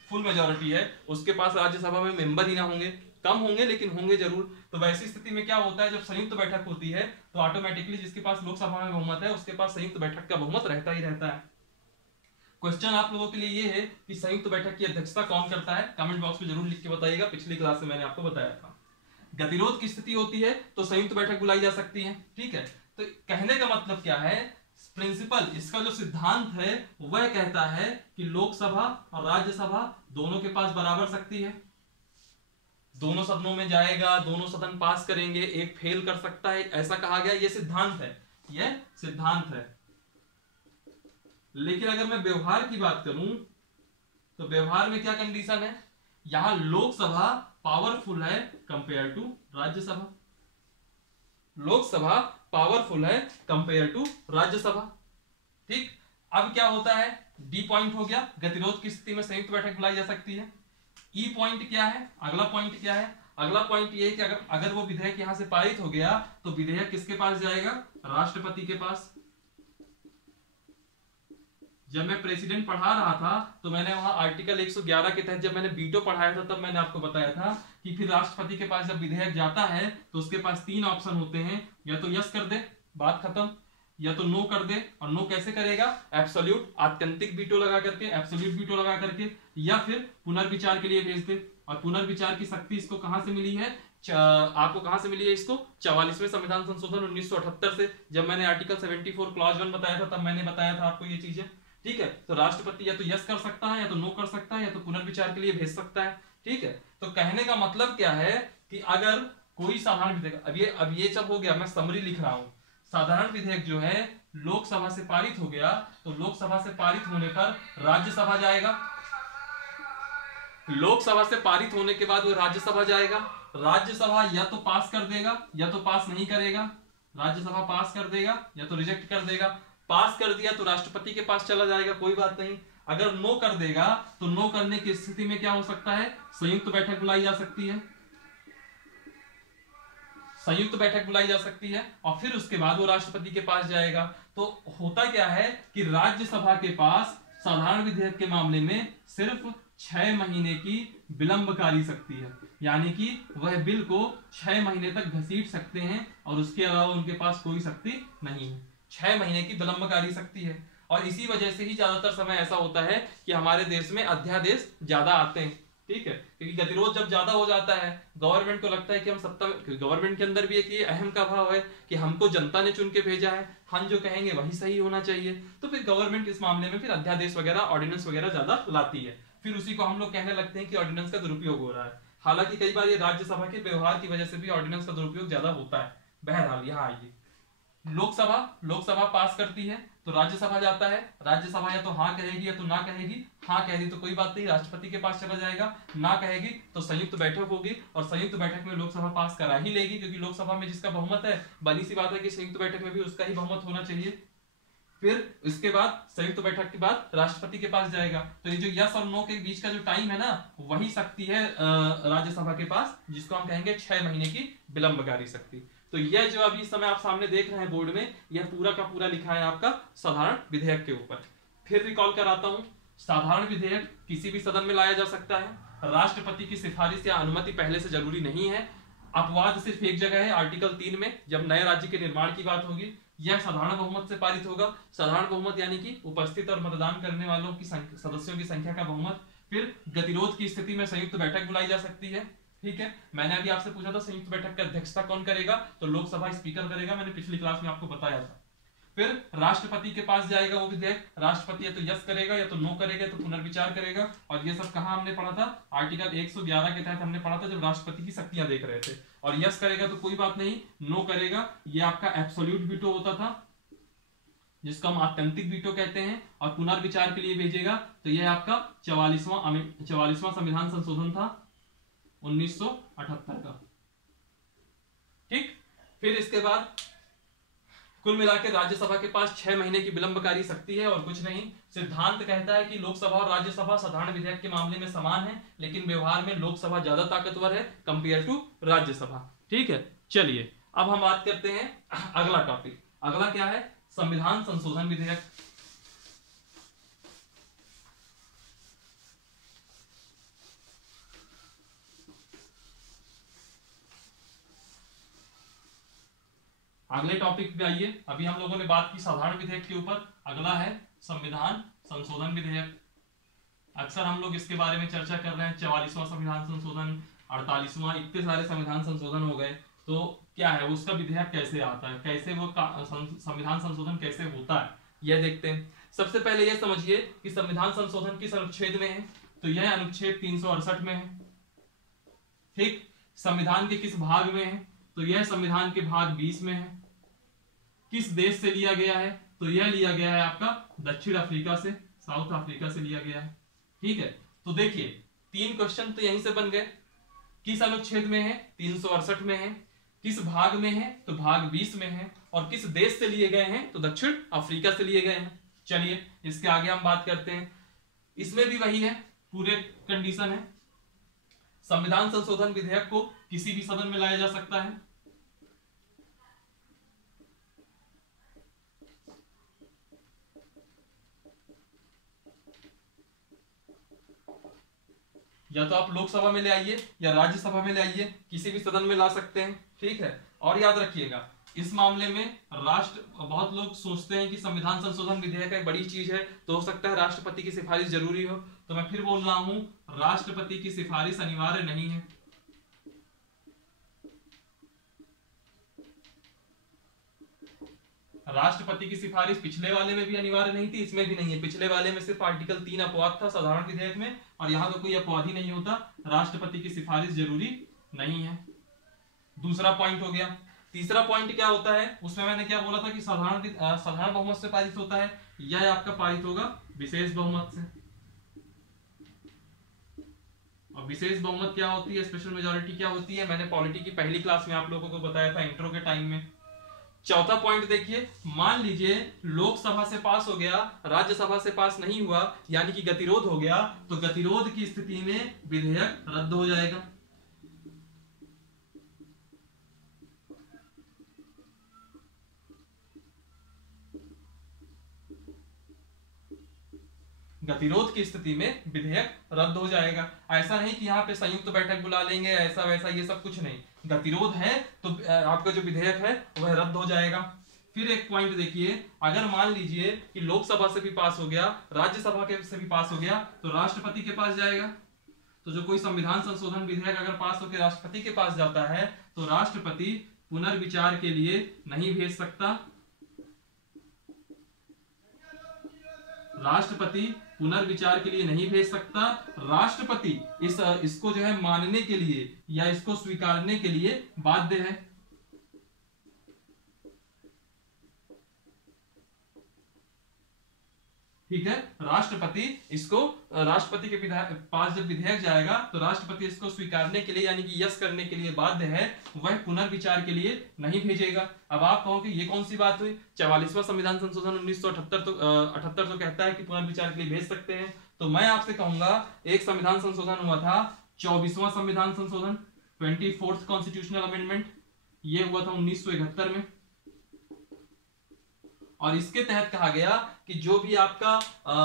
फुल मेजॉरिटी है उसके पास राज्यसभा में मेंबर ही ना होंगे, कम होंगे लेकिन होंगे जरूर। तो वैसी स्थिति में क्या होता है, जब संयुक्त बैठक होती है तो ऑटोमेटिकली जिसके पास लोकसभा में बहुमत है उसके पास संयुक्त बैठक का बहुमत रहता ही रहता है। क्वेश्चन आप लोगों के लिए ये है कि संयुक्त बैठक की अध्यक्षता कौन करता है? कमेंट बॉक्स में जरूर लिख के बताइएगा, पिछली क्लास में मैंने आपको बताया था। गतिरोध की स्थिति होती है तो संयुक्त बैठक बुलाई जा सकती है। ठीक है, तो कहने का मतलब क्या है, प्रिंसिपल, इसका जो सिद्धांत है वह कहता है कि लोकसभा और राज्यसभा दोनों के पास बराबर शक्ति है, दोनों सदनों में जाएगा, दोनों सदन पास करेंगे, एक फेल कर सकता है, ऐसा कहा गया, यह सिद्धांत है, यह सिद्धांत है। लेकिन अगर मैं व्यवहार की बात करूं तो व्यवहार में क्या कंडीशन है, यहां लोकसभा पावरफुल है compare to Rajya Sabha, Lok Sabha powerful है कंपेयर टू राज्यसभा। ठीक, अब क्या होता है, डी पॉइंट हो गया, गतिरोध की स्थिति में संयुक्त बैठक बुलाई जा सकती है। ई पॉइंट क्या है, अगला पॉइंट क्या है? अगला पॉइंट ये है कि अगर वो विधेयक यहां से पारित हो गया तो विधेयक किसके पास जाएगा? राष्ट्रपति के पास। जब मैं प्रेसिडेंट पढ़ा रहा था तो मैंने वहां आर्टिकल 111 के तहत जब मैंने वीटो पढ़ाया था तब मैंने आपको बताया था कि फिर राष्ट्रपति के पास जब विधेयक जाता है तो उसके पास 3 ऑप्शन होते हैं, या तो यस कर दे, बात खत्म, या तो नो कर दे, और नो कैसे करेगा? एब्सोल्यूट आत्यंतिक वीटो लगा करके, एब्सोल्यूट वीटो लगा करके, या फिर पुनर्विचार के लिए भेज दे। और पुनर्विचार की शक्ति इसको कहां से मिली है? आपको कहां से मिली है इसको? 44वें संविधान संशोधन 1978 से। जब मैंने आर्टिकल 74 क्लॉज 1 बताया था तब मैंने बताया था आपको ये चीजें। ठीक है, तो राष्ट्रपति या तो यस कर सकता है, या तो नो कर सकता है, या तो पुनर्विचार के लिए भेज सकता है। ठीक है, तो कहने का मतलब क्या है कि अगर कोई साधारण विधेयक, अब ये सब हो गया, मैं समरी लिख रहा हूं। साधारण विधेयक जो है लोकसभा से पारित हो गया तो लोकसभा से पारित होने पर राज्यसभा जाएगा, लोकसभा से पारित होने के बाद वो राज्यसभा जाएगा, राज्यसभा या तो पास कर देगा या तो पास नहीं करेगा, राज्यसभा पास कर देगा या तो रिजेक्ट कर देगा। पास कर दिया तो राष्ट्रपति के पास चला जाएगा, कोई बात नहीं। अगर नो कर देगा तो नो करने की स्थिति में क्या हो सकता है? संयुक्त बैठक बुलाई जा सकती है, संयुक्त बैठक बुलाई जा सकती है, और फिर उसके बाद वो राष्ट्रपति के पास जाएगा। तो होता क्या है कि राज्यसभा के पास साधारण विधेयक के मामले में सिर्फ 6 महीने की विलंबकारी शक्ति है, यानी कि वह बिल को 6 महीने तक घसीट सकते हैं और उसके अलावा उनके पास कोई शक्ति नहीं है। 6 महीने की विलंबकारी शक्ति है, और इसी वजह से ही ज्यादातर समय ऐसा होता है कि हमारे देश में अध्यादेश ज्यादा आते हैं। ठीक है, क्योंकि गतिरोध जब ज्यादा हो जाता है, गवर्नमेंट को लगता है कि हम सत्ता में, गवर्नमेंट के अंदर भी एक ये अहम का भाव है कि हमको जनता ने चुन के भेजा है, हम जो कहेंगे वही सही होना चाहिए, तो फिर गवर्नमेंट इस मामले में फिर अध्यादेश वगैरह, ऑर्डिनेंस वगैरह ज्यादा लाती है। फिर उसी को हम लोग कहने लगते हैं कि ऑर्डिनेंस का दुरुपयोग हो रहा है। हालांकि कई बार ये राज्यसभा के व्यवहार की वजह से भी ऑर्डिनेंस का दुरुपयोग ज्यादा होता है। बहरहाल यहाँ आइए, लोकसभा पास करती है तो राज्यसभा जाता है, राज्यसभा या तो हाँ कहेगी या तो ना कहेगी। हाँ कह दी तो कोई बात नहीं, राष्ट्रपति के पास चला जाएगा, ना कहेगी तो संयुक्त बैठक होगी, और संयुक्त बैठक में लोकसभा पास करा ही लेगी, क्योंकि लोकसभा में जिसका बहुमत है, बनी सी बात है कि संयुक्त बैठक में भी उसका ही बहुमत होना चाहिए। फिर इसके बाद संयुक्त बैठक के बाद राष्ट्रपति के पास जाएगा। तो ये जो यस और नो के बीच का जो टाइम है ना, वही शक्ति है राज्यसभा के पास, जिसको हम कहेंगे 6 महीने की विलंबकारी शक्ति। तो यह जो अभी इस समय आप सामने देख रहे हैं बोर्ड में, यह पूरा का पूरा लिखा है आपका साधारण विधेयक के ऊपर। फिर रिकॉल कराता हूं, साधारण विधेयक किसी भी सदन में लाया जा सकता है, राष्ट्रपति की सिफारिश या अनुमति पहले से जरूरी नहीं है, अपवाद सिर्फ एक जगह है, आर्टिकल 3 में, जब नए राज्य के निर्माण की बात होगी। यह साधारण बहुमत से पारित होगा। साधारण बहुमत यानी कि उपस्थित और मतदान करने वालों की सदस्यों की संख्या का बहुमत। फिर गतिरोध की स्थिति में संयुक्त बैठक बुलाई जा सकती है। ठीक है, मैंने अभी आपसे पूछा था संयुक्त बैठक की अध्यक्षता कौन करेगा, तो लोकसभा स्पीकर करेगा, मैंने पिछली क्लास में आपको बताया था। फिर राष्ट्रपति के पास जाएगा वो विधेयक, राष्ट्रपति या तो यस करेगा या तो नो करेगा या तो पुनर्विचार करेगा। और ये सब कहां हमने पढ़ा था, आर्टिकल 111 के तहत हमने पढ़ा था, जब राष्ट्रपति की शक्तियां देख रहे थे। और यस करेगा तो कोई बात नहीं, नो करेगा ये आपका एब्सोल्यूट वीटो होता था, जिसको हम आत्यंतिक वीटो कहते हैं। और पुनर्विचार के लिए भेजेगा तो यह आपका 44वां संविधान संशोधन था 1978 का। ठीक, फिर इसके बाद कुल मिलाकर राज्यसभा के पास 6 महीने की विलंबकारी शक्ति है और कुछ नहीं। सिद्धांत कहता है कि लोकसभा और राज्यसभा साधारण विधेयक के मामले में समान है, लेकिन व्यवहार में लोकसभा ज्यादा ताकतवर है कंपेयर टू राज्यसभा। ठीक है, चलिए अब हम बात करते हैं अगला टॉपिक। अगला क्या है, संविधान संशोधन विधेयक। अगले टॉपिक पे आइए। अभी हम लोगों ने बात की साधारण विधेयक के ऊपर, अगला है संविधान संशोधन विधेयक। अक्सर हम लोग इसके बारे में चर्चा कर रहे हैं, 44वां संविधान संशोधन, 48वां, इतने सारे संविधान संशोधन हो गए। तो क्या है उसका विधेयक कैसे आता है, कैसे वो संविधान संशोधन कैसे होता है, यह देखते हैं। सबसे पहले यह समझिए कि संविधान संशोधन किस अनुच्छेद में है, तो यह अनुच्छेद 368 में है। ठीक, संविधान के किस भाग में है, तो यह संविधान के भाग 20 में है। किस देश से लिया गया है, तो यह लिया गया है आपका दक्षिण अफ्रीका से, साउथ अफ्रीका से लिया गया है। ठीक है, तो देखिए 3 क्वेश्चन तो यहीं से बन गए। किस अनुच्छेद में है, 368 में है। किस भाग में है, तो भाग 20 में है। और किस देश से लिए गए हैं, तो दक्षिण अफ्रीका से लिए गए हैं। चलिए इसके आगे हम बात करते हैं। इसमें भी वही है, पूरे कंडीशन है। संविधान संशोधन विधेयक को किसी भी सदन में लाया जा सकता है। या तो आप लोकसभा में ले आइए या राज्यसभा में ले आइए, किसी भी सदन में ला सकते हैं। ठीक है, और याद रखिएगा इस मामले में बहुत लोग सोचते हैं कि संविधान संशोधन विधेयक एक बड़ी चीज है, तो हो सकता है राष्ट्रपति की सिफारिश जरूरी हो। तो मैं फिर बोल रहा हूं, राष्ट्रपति की सिफारिश अनिवार्य नहीं है। राष्ट्रपति की सिफारिश पिछले वाले में भी अनिवार्य नहीं थी, इसमें भी नहीं है। पिछले वाले में सिर्फ आर्टिकल 3 अपवाद था साधारण विधेयक में, और यहां तो कोई अपवाद ही नहीं होता, राष्ट्रपति की सिफारिश जरूरी नहीं है। दूसरा पॉइंट हो गया। तीसरा पॉइंट क्या होता है, उसमें मैंने क्या बोला था कि साधारण बहुमत से पारित होता है, यह आपका पारित होगा विशेष बहुमत से। और विशेष बहुमत क्या होती है, स्पेशल मेजॉरिटी क्या होती है, मैंने पॉलिटी की पहली क्लास में आप लोगों को बताया था, इंट्रो के टाइम में। चौथा पॉइंट देखिए, मान लीजिए लोकसभा से पास हो गया, राज्यसभा से पास नहीं हुआ, यानी कि गतिरोध हो गया, तो गतिरोध की स्थिति में विधेयक रद्द हो जाएगा। गतिरोध की स्थिति में विधेयक रद्द हो जाएगा। ऐसा नहीं कि यहाँ पे संयुक्त बैठक बुला लेंगे, ऐसा वैसा, ये सब कुछ नहीं। गतिरोध है तो आपका जो विधेयक है वह रद्द हो जाएगा। फिर एक पॉइंट देखिए, अगर मान लीजिए कि लोकसभा से भी पास हो गया, राज्यसभा के से भी पास हो गया, तो राष्ट्रपति के पास जाएगा। तो जो कोई संविधान संशोधन विधेयक अगर पास होकर राष्ट्रपति के पास जाता है, तो राष्ट्रपति पुनर्विचार के लिए नहीं भेज सकता। राष्ट्रपति पुनर्विचार के लिए नहीं भेज सकता। राष्ट्रपति इसको जो है मानने के लिए या इसको स्वीकारने के लिए बाध्य है। ठीक है, राष्ट्रपति के पास जब विधेयक जाएगा तो राष्ट्रपति इसको स्वीकारने के लिए यानी कि यस करने के लिए बाध्य है, वह पुनर्विचार के लिए नहीं भेजेगा। अब आप कहोगे ये कौन सी बात हुई, 44वां संविधान संशोधन 1978 तो कहता है कि पुनर्विचार के लिए भेज सकते हैं। तो मैं आपसे कहूंगा, एक संविधान संशोधन हुआ था 24वां संविधान संशोधन, 24th कॉन्स्टिट्यूशनल अमेंडमेंट, ये हुआ था 1971 में। और इसके तहत कहा गया कि जो भी आपका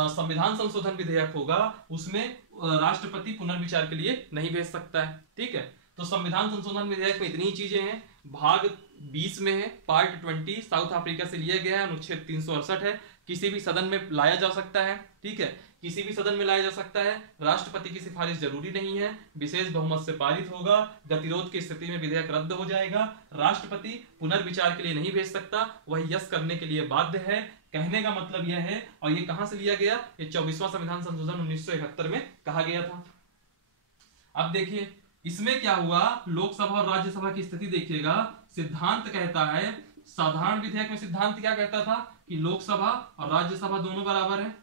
संविधान संशोधन विधेयक होगा उसमें राष्ट्रपति पुनर्विचार के लिए नहीं भेज सकता है। ठीक है, तो संविधान संशोधन विधेयक में इतनी चीजें हैं। भाग 20 में है, पार्ट 20 साउथ अफ्रीका से लिया गया है, अनुच्छेद 368 है, किसी भी सदन में लाया जा सकता है, ठीक है, किसी भी सदन में लाया जा सकता है, राष्ट्रपति की सिफारिश जरूरी नहीं है, विशेष बहुमत से पारित होगा, गतिरोध की स्थिति में विधेयक रद्द हो जाएगा, राष्ट्रपति पुनर्विचार के लिए नहीं भेज सकता, वह यस करने के लिए बाध्य है। कहने का मतलब यह है, और ये कहां से लिया गया, ये 24वां संविधान संशोधन 1971 में कहा गया था। अब देखिए इसमें क्या हुआ, लोकसभा और राज्यसभा की स्थिति देखिएगा। सिद्धांत कहता है, साधारण विधेयक में सिद्धांत क्या कहता था कि लोकसभा और राज्यसभा दोनों बराबर है।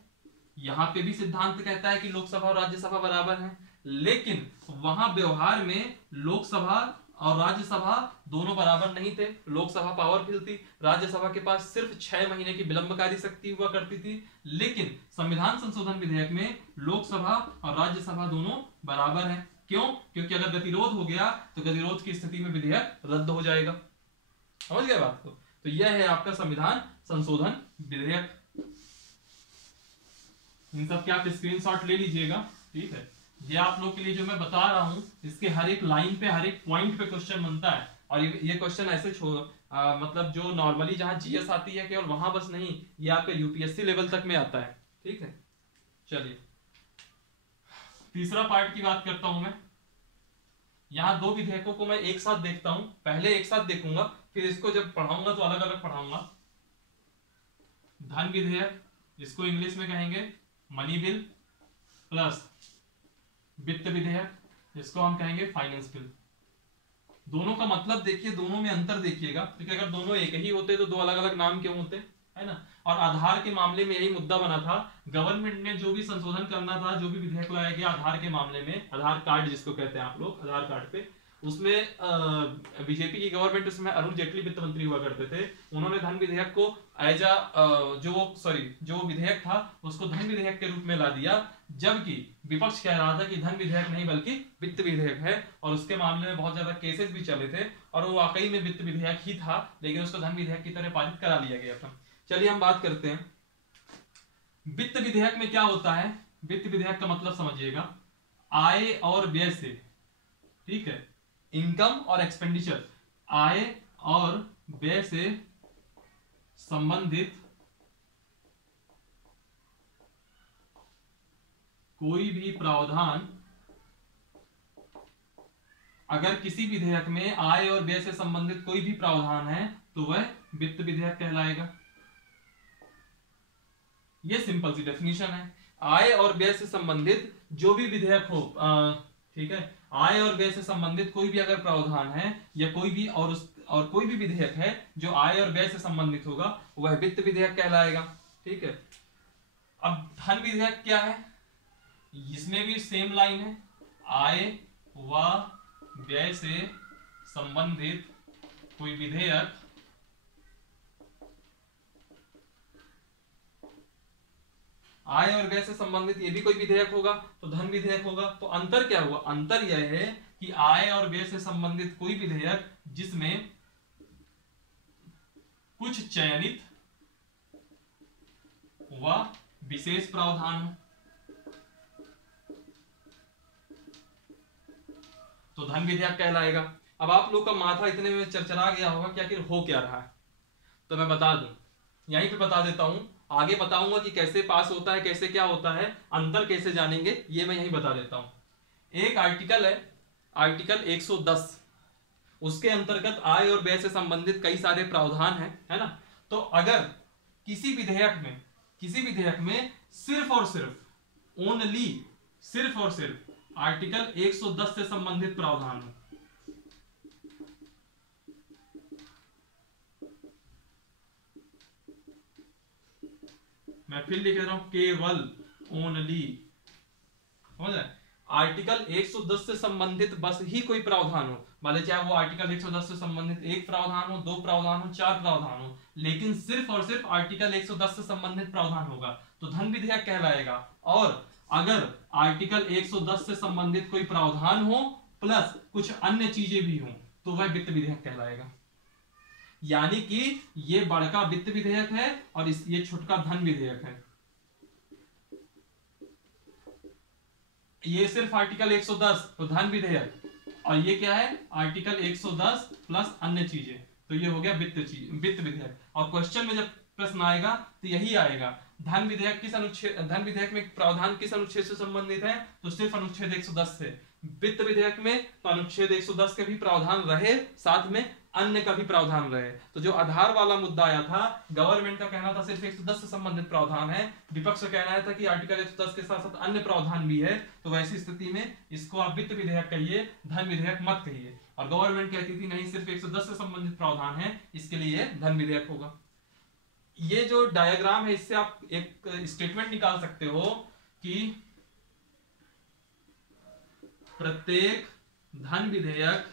यहां पे भी सिद्धांत कहता है कि लोकसभा और राज्यसभा बराबर है, लेकिन वहां व्यवहार में लोकसभा और राज्यसभा दोनों बराबर नहीं थे। लोकसभा पावरफुल थी, राज्यसभा के पास सिर्फ 6 महीने की विलंबकारी शक्ति हुआ करती थी। लेकिन संविधान संशोधन विधेयक में लोकसभा और राज्यसभा दोनों बराबर है। क्यों? क्योंकि अगर गतिरोध हो गया तो गतिरोध की स्थिति में विधेयक रद्द हो जाएगा। समझ गए बात को? तो यह है आपका संविधान संशोधन विधेयक। इन सब के आप स्क्रीनशॉट ले लीजिएगा, ठीक है। ये आप लोग के लिए जो मैं बता रहा हूं, इसके हर एक लाइन पे, हर एक पॉइंट पे क्वेश्चन बनता है। और ये क्वेश्चन ऐसे मतलब जो नॉर्मली जहां जीएस आती है केवल वहां बस नहीं, ये आपका यूपीएससी लेवल तक में आता है, ठीक है। चलिए तीसरा पार्ट की बात करता हूं मैं। यहां 2 विधेयकों को मैं एक साथ देखता हूं, पहले एक साथ देखूंगा, फिर इसको जब पढ़ाऊंगा तो अलग अलग पढ़ाऊंगा। धन विधेयक, इसको इंग्लिश में कहेंगे मनी बिल, प्लस वित्त विधेयक, इसको हम कहेंगे फाइनेंस बिल। दोनों का मतलब देखिए, दोनों में अंतर देखिएगा, क्योंकि अगर दोनों एक ही होते तो 2 अलग अलग नाम क्यों होते, है ना। और आधार के मामले में यही मुद्दा बना था। गवर्नमेंट ने जो भी संशोधन करना था, जो भी विधेयक लाया गया आधार के मामले में, आधार कार्ड जिसको कहते हैं आप लोग, आधार कार्ड पे, उसमें बीजेपी की गवर्नमेंट, उसमें अरुण जेटली वित्त मंत्री हुआ करते थे, उन्होंने धन विधेयक को एज जो विधेयक था उसको धन विधेयक के रूप में ला दिया, जबकि विपक्ष कह रहा था कि धन विधेयक नहीं बल्कि वित्त विधेयक है। और उसके मामले में बहुत ज्यादा केसेस भी चले थे, और वो वाकई में वित्त विधेयक ही था, लेकिन उसको धन विधेयक की तरह पारित करा लिया गया था। चलिए हम बात करते हैं वित्त विधेयक में क्या होता है। वित्त विधेयक का मतलब समझिएगा, आय और व्यय से, ठीक है, इनकम और एक्सपेंडिचर, आय और व्यय से संबंधित कोई भी प्रावधान, अगर किसी विधेयक में आय और व्यय से संबंधित कोई भी प्रावधान है तो वह वित्त विधेयक कहलाएगा। ये सिंपल सी डेफिनेशन है। आय और व्यय से संबंधित जो भी विधेयक हो, ठीक है, आय और व्यय से संबंधित कोई भी अगर प्रावधान है या कोई भी और कोई भी विधेयक है जो आय और व्यय से संबंधित होगा, वह वित्त विधेयक कहलाएगा, ठीक है। अब धन विधेयक क्या है, इसमें भी सेम लाइन है, आय व व्यय से संबंधित कोई विधेयक आय और व्यय से संबंधित ये भी कोई विधेयक होगा तो धन विधेयक होगा। तो अंतर क्या हुआ, अंतर यह है कि आय और व्यय से संबंधित कोई विधेयक जिसमें कुछ चयनित व विशेष प्रावधान हो तो धन विधेयक कहलाएगा। अब आप लोग का माथा इतने में चरचरा गया होगा कि आखिर हो क्या रहा है, तो मैं बता दूं, यहीं पे बता देता हूं, आगे बताऊंगा कि कैसे पास होता है, कैसे क्या होता है, अंतर कैसे जानेंगे, ये मैं यहीं बता देता हूं। एक आर्टिकल है, आर्टिकल 110, उसके अंतर्गत आय और व्यय से संबंधित कई सारे प्रावधान है ना। तो अगर किसी विधेयक में सिर्फ और सिर्फ ओनली, सिर्फ और सिर्फ आर्टिकल 110 से संबंधित प्रावधान हो, मैं फिर लिख रहा हूं, केवल ओनली, समझ रहे, आर्टिकल 110 से संबंधित बस ही कोई प्रावधान हो, भले चाहे वो आर्टिकल 110 से संबंधित 1 प्रावधान हो, 2 प्रावधान हो, 4 प्रावधान हो, लेकिन सिर्फ और सिर्फ आर्टिकल 110 से संबंधित प्रावधान होगा तो धन विधेयक कहलाएगा। और अगर आर्टिकल 110 से संबंधित कोई प्रावधान हो प्लस कुछ अन्य चीजें भी हो तो वह वित्त विधेयक कहलाएगा। यानी कि ये बड़का वित्त विधेयक है और ये छोटका धन विधेयक है। ये सिर्फ आर्टिकल 110 तो धन विधेयक, और ये क्या है, आर्टिकल 110 प्लस अन्य चीजें, तो ये हो गया वित्त विधेयक। और क्वेश्चन में जब प्रश्न आएगा तो यही आएगा, धन विधेयक में प्रावधान किस अनुच्छेद से संबंधित है, तो सिर्फ अनुच्छेद 110 से। वित्त विधेयक में तो अनुच्छेद 110 के भी प्रावधान रहे, साथ में अन्य का भी प्रावधान रहे। तो जो आधार वाला मुद्दा आया था, गवर्नमेंट का कहना था सिर्फ 110 से संबंधित प्रावधान है, विपक्ष का कहना था कि आर्टिकल 110 के साथ साथ अन्य प्रावधान भी है, तो वैसी स्थिति में इसको आप वित्त विधेयक कहिए, धन विधेयक मत कहिए। और गवर्नमेंट कहती थी नहीं, सिर्फ 110 से संबंधित प्रावधान है, इसके लिए धन विधेयक होगा। ये जो डायग्राम है, इससे आप एक स्टेटमेंट निकाल सकते हो कि प्रत्येक धन विधेयक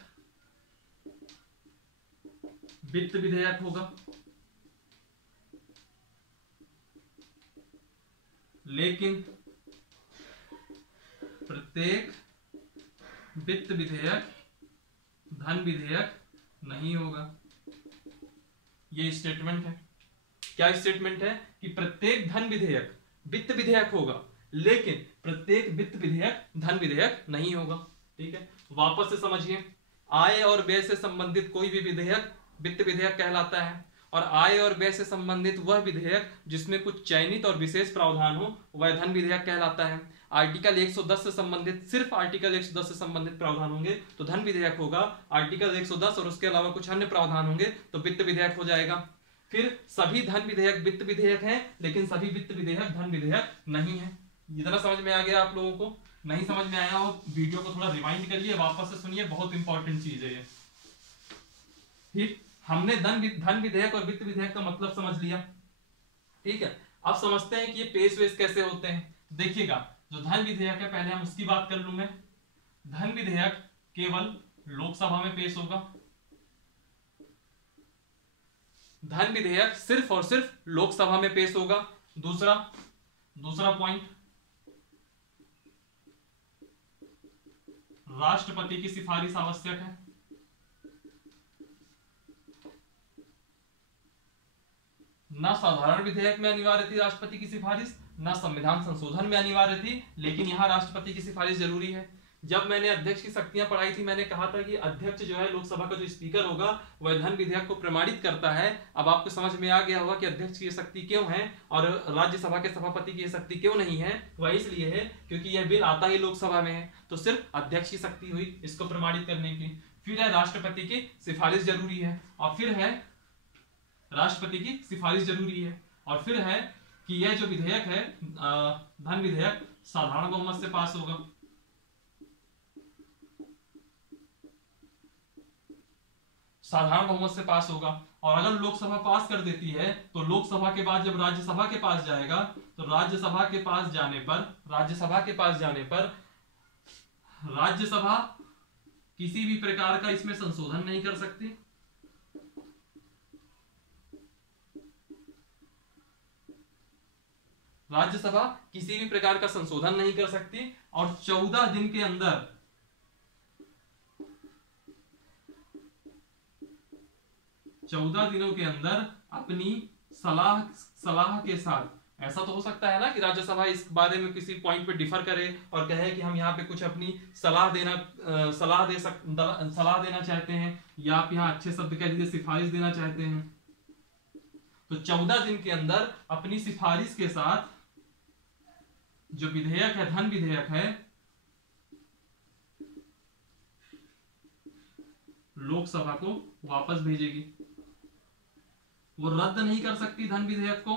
वित्त विधेयक होगा, लेकिन प्रत्येक वित्त विधेयक धन विधेयक नहीं होगा। ये स्टेटमेंट है। क्या स्टेटमेंट है कि प्रत्येक धन विधेयक वित्त विधेयक होगा, लेकिन प्रत्येक वित्त विधेयक धन विधेयक नहीं होगा। ठीक है, वापस से समझिए, आय और व्यय से संबंधित कोई भी विधेयक वित्त विधेयक कहलाता है, और आय और व्यय से संबंधित वह विधेयक जिसमें कुछ चयनित और विशेष प्रावधान हो वह धन विधेयक कहलाता है। आर्टिकल 110 से संबंधित, सिर्फ आर्टिकल 110 से संबंधित प्रावधान होंगे तो धन विधेयक होगा, आर्टिकल 110 और उसके अलावा कुछ अन्य प्रावधान होंगे तो वित्त विधेयक हो जाएगा। फिर सभी धन विधेयक वित्त विधेयक हैं, लेकिन सभी वित्त विधेयक धन विधेयक नहीं है। इतना समझ में आ गया आप लोगों को? नहीं समझ में आया हो, वीडियो को थोड़ा रिवाइंड करिए, वापस से सुनिए, बहुत इंपॉर्टेंट चीज है ये। ठीक, हमने धन विधेयक और वित्त विधेयक का मतलब समझ लिया। ठीक है, अब समझते हैं कि ये पेश वेश कैसे होते हैं। देखिएगा, जो धन विधेयक है पहले हम उसकी बात कर लूं मैं। धन विधेयक केवल लोकसभा में पेश होगा। धन विधेयक सिर्फ और सिर्फ लोकसभा में पेश होगा। दूसरा पॉइंट, राष्ट्रपति की सिफारिश आवश्यक है। न साधारण विधेयक में अनिवार्य थी राष्ट्रपति की सिफारिश, न संविधान संशोधन में अनिवार्य थी, लेकिन यहां राष्ट्रपति की सिफारिश जरूरी है। जब मैंने अध्यक्ष की शक्तियां पढ़ाई थी, मैंने कहा था कि अध्यक्ष जो है लोकसभा का जो स्पीकर होगा वह धन विधेयक को प्रमाणित करता है। अब आपको समझ में आ गया होगा कि अध्यक्ष की शक्ति क्यों है और राज्यसभा के सभापति की शक्ति क्यों नहीं है। वह इसलिए है क्योंकि यह बिल आता ही लोकसभा में है, तो सिर्फ अध्यक्ष की शक्ति हुई इसको प्रमाणित करने की। फिर है राष्ट्रपति की सिफारिश जरूरी है, और फिर है राष्ट्रपति की सिफारिश जरूरी है, और फिर है कि यह जो विधेयक है धन विधेयक साधारण बहुमत से पास होगा। साधारण बहुमत से पास होगा, और अगर लोकसभा पास कर देती है तो लोकसभा के बाद जब राज्यसभा के पास जाएगा तो राज्यसभा के पास जाने पर राज्यसभा किसी भी प्रकार का इसमें संशोधन नहीं कर सकती। राज्यसभा किसी भी प्रकार का संशोधन नहीं कर सकती, और 14 दिन के अंदर 14 दिनों के अंदर अपनी सलाह के साथ, ऐसा तो हो सकता है ना कि राज्यसभा इस बारे में किसी पॉइंट पे डिफर करे और कहे कि हम यहाँ पे कुछ अपनी सलाह देना चाहते हैं, या आप यहाँ अच्छे शब्द कह दीजिए सिफारिश देना चाहते हैं, तो 14 दिन के अंदर अपनी सिफारिश के साथ जो विधेयक है, धन विधेयक है, लोकसभा को वापस भेजेगी। वो रद्द नहीं कर सकती धन विधेयक को,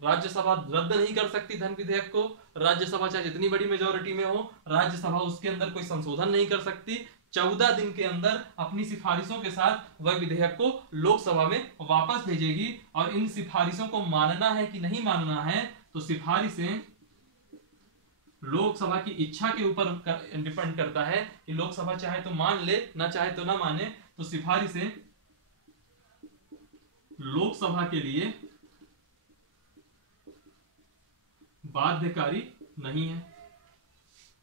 राज्यसभा रद्द नहीं कर सकती धन विधेयक को। राज्यसभा चाहे जितनी बड़ी मेजॉरिटी में हो, राज्यसभा उसके अंदर कोई संशोधन नहीं कर सकती। 14 दिन के अंदर अपनी सिफारिशों के साथ वह विधेयक को लोकसभा में वापस भेजेगी, और इन सिफारिशों को मानना है कि नहीं मानना है, तो सिफारिशें लोकसभा की इच्छा के ऊपर डिपेंड करता है कि लोकसभा चाहे तो मान ले, ना चाहे तो ना माने। तो सिफारिशें लोकसभा के लिए बाध्यकारी नहीं है।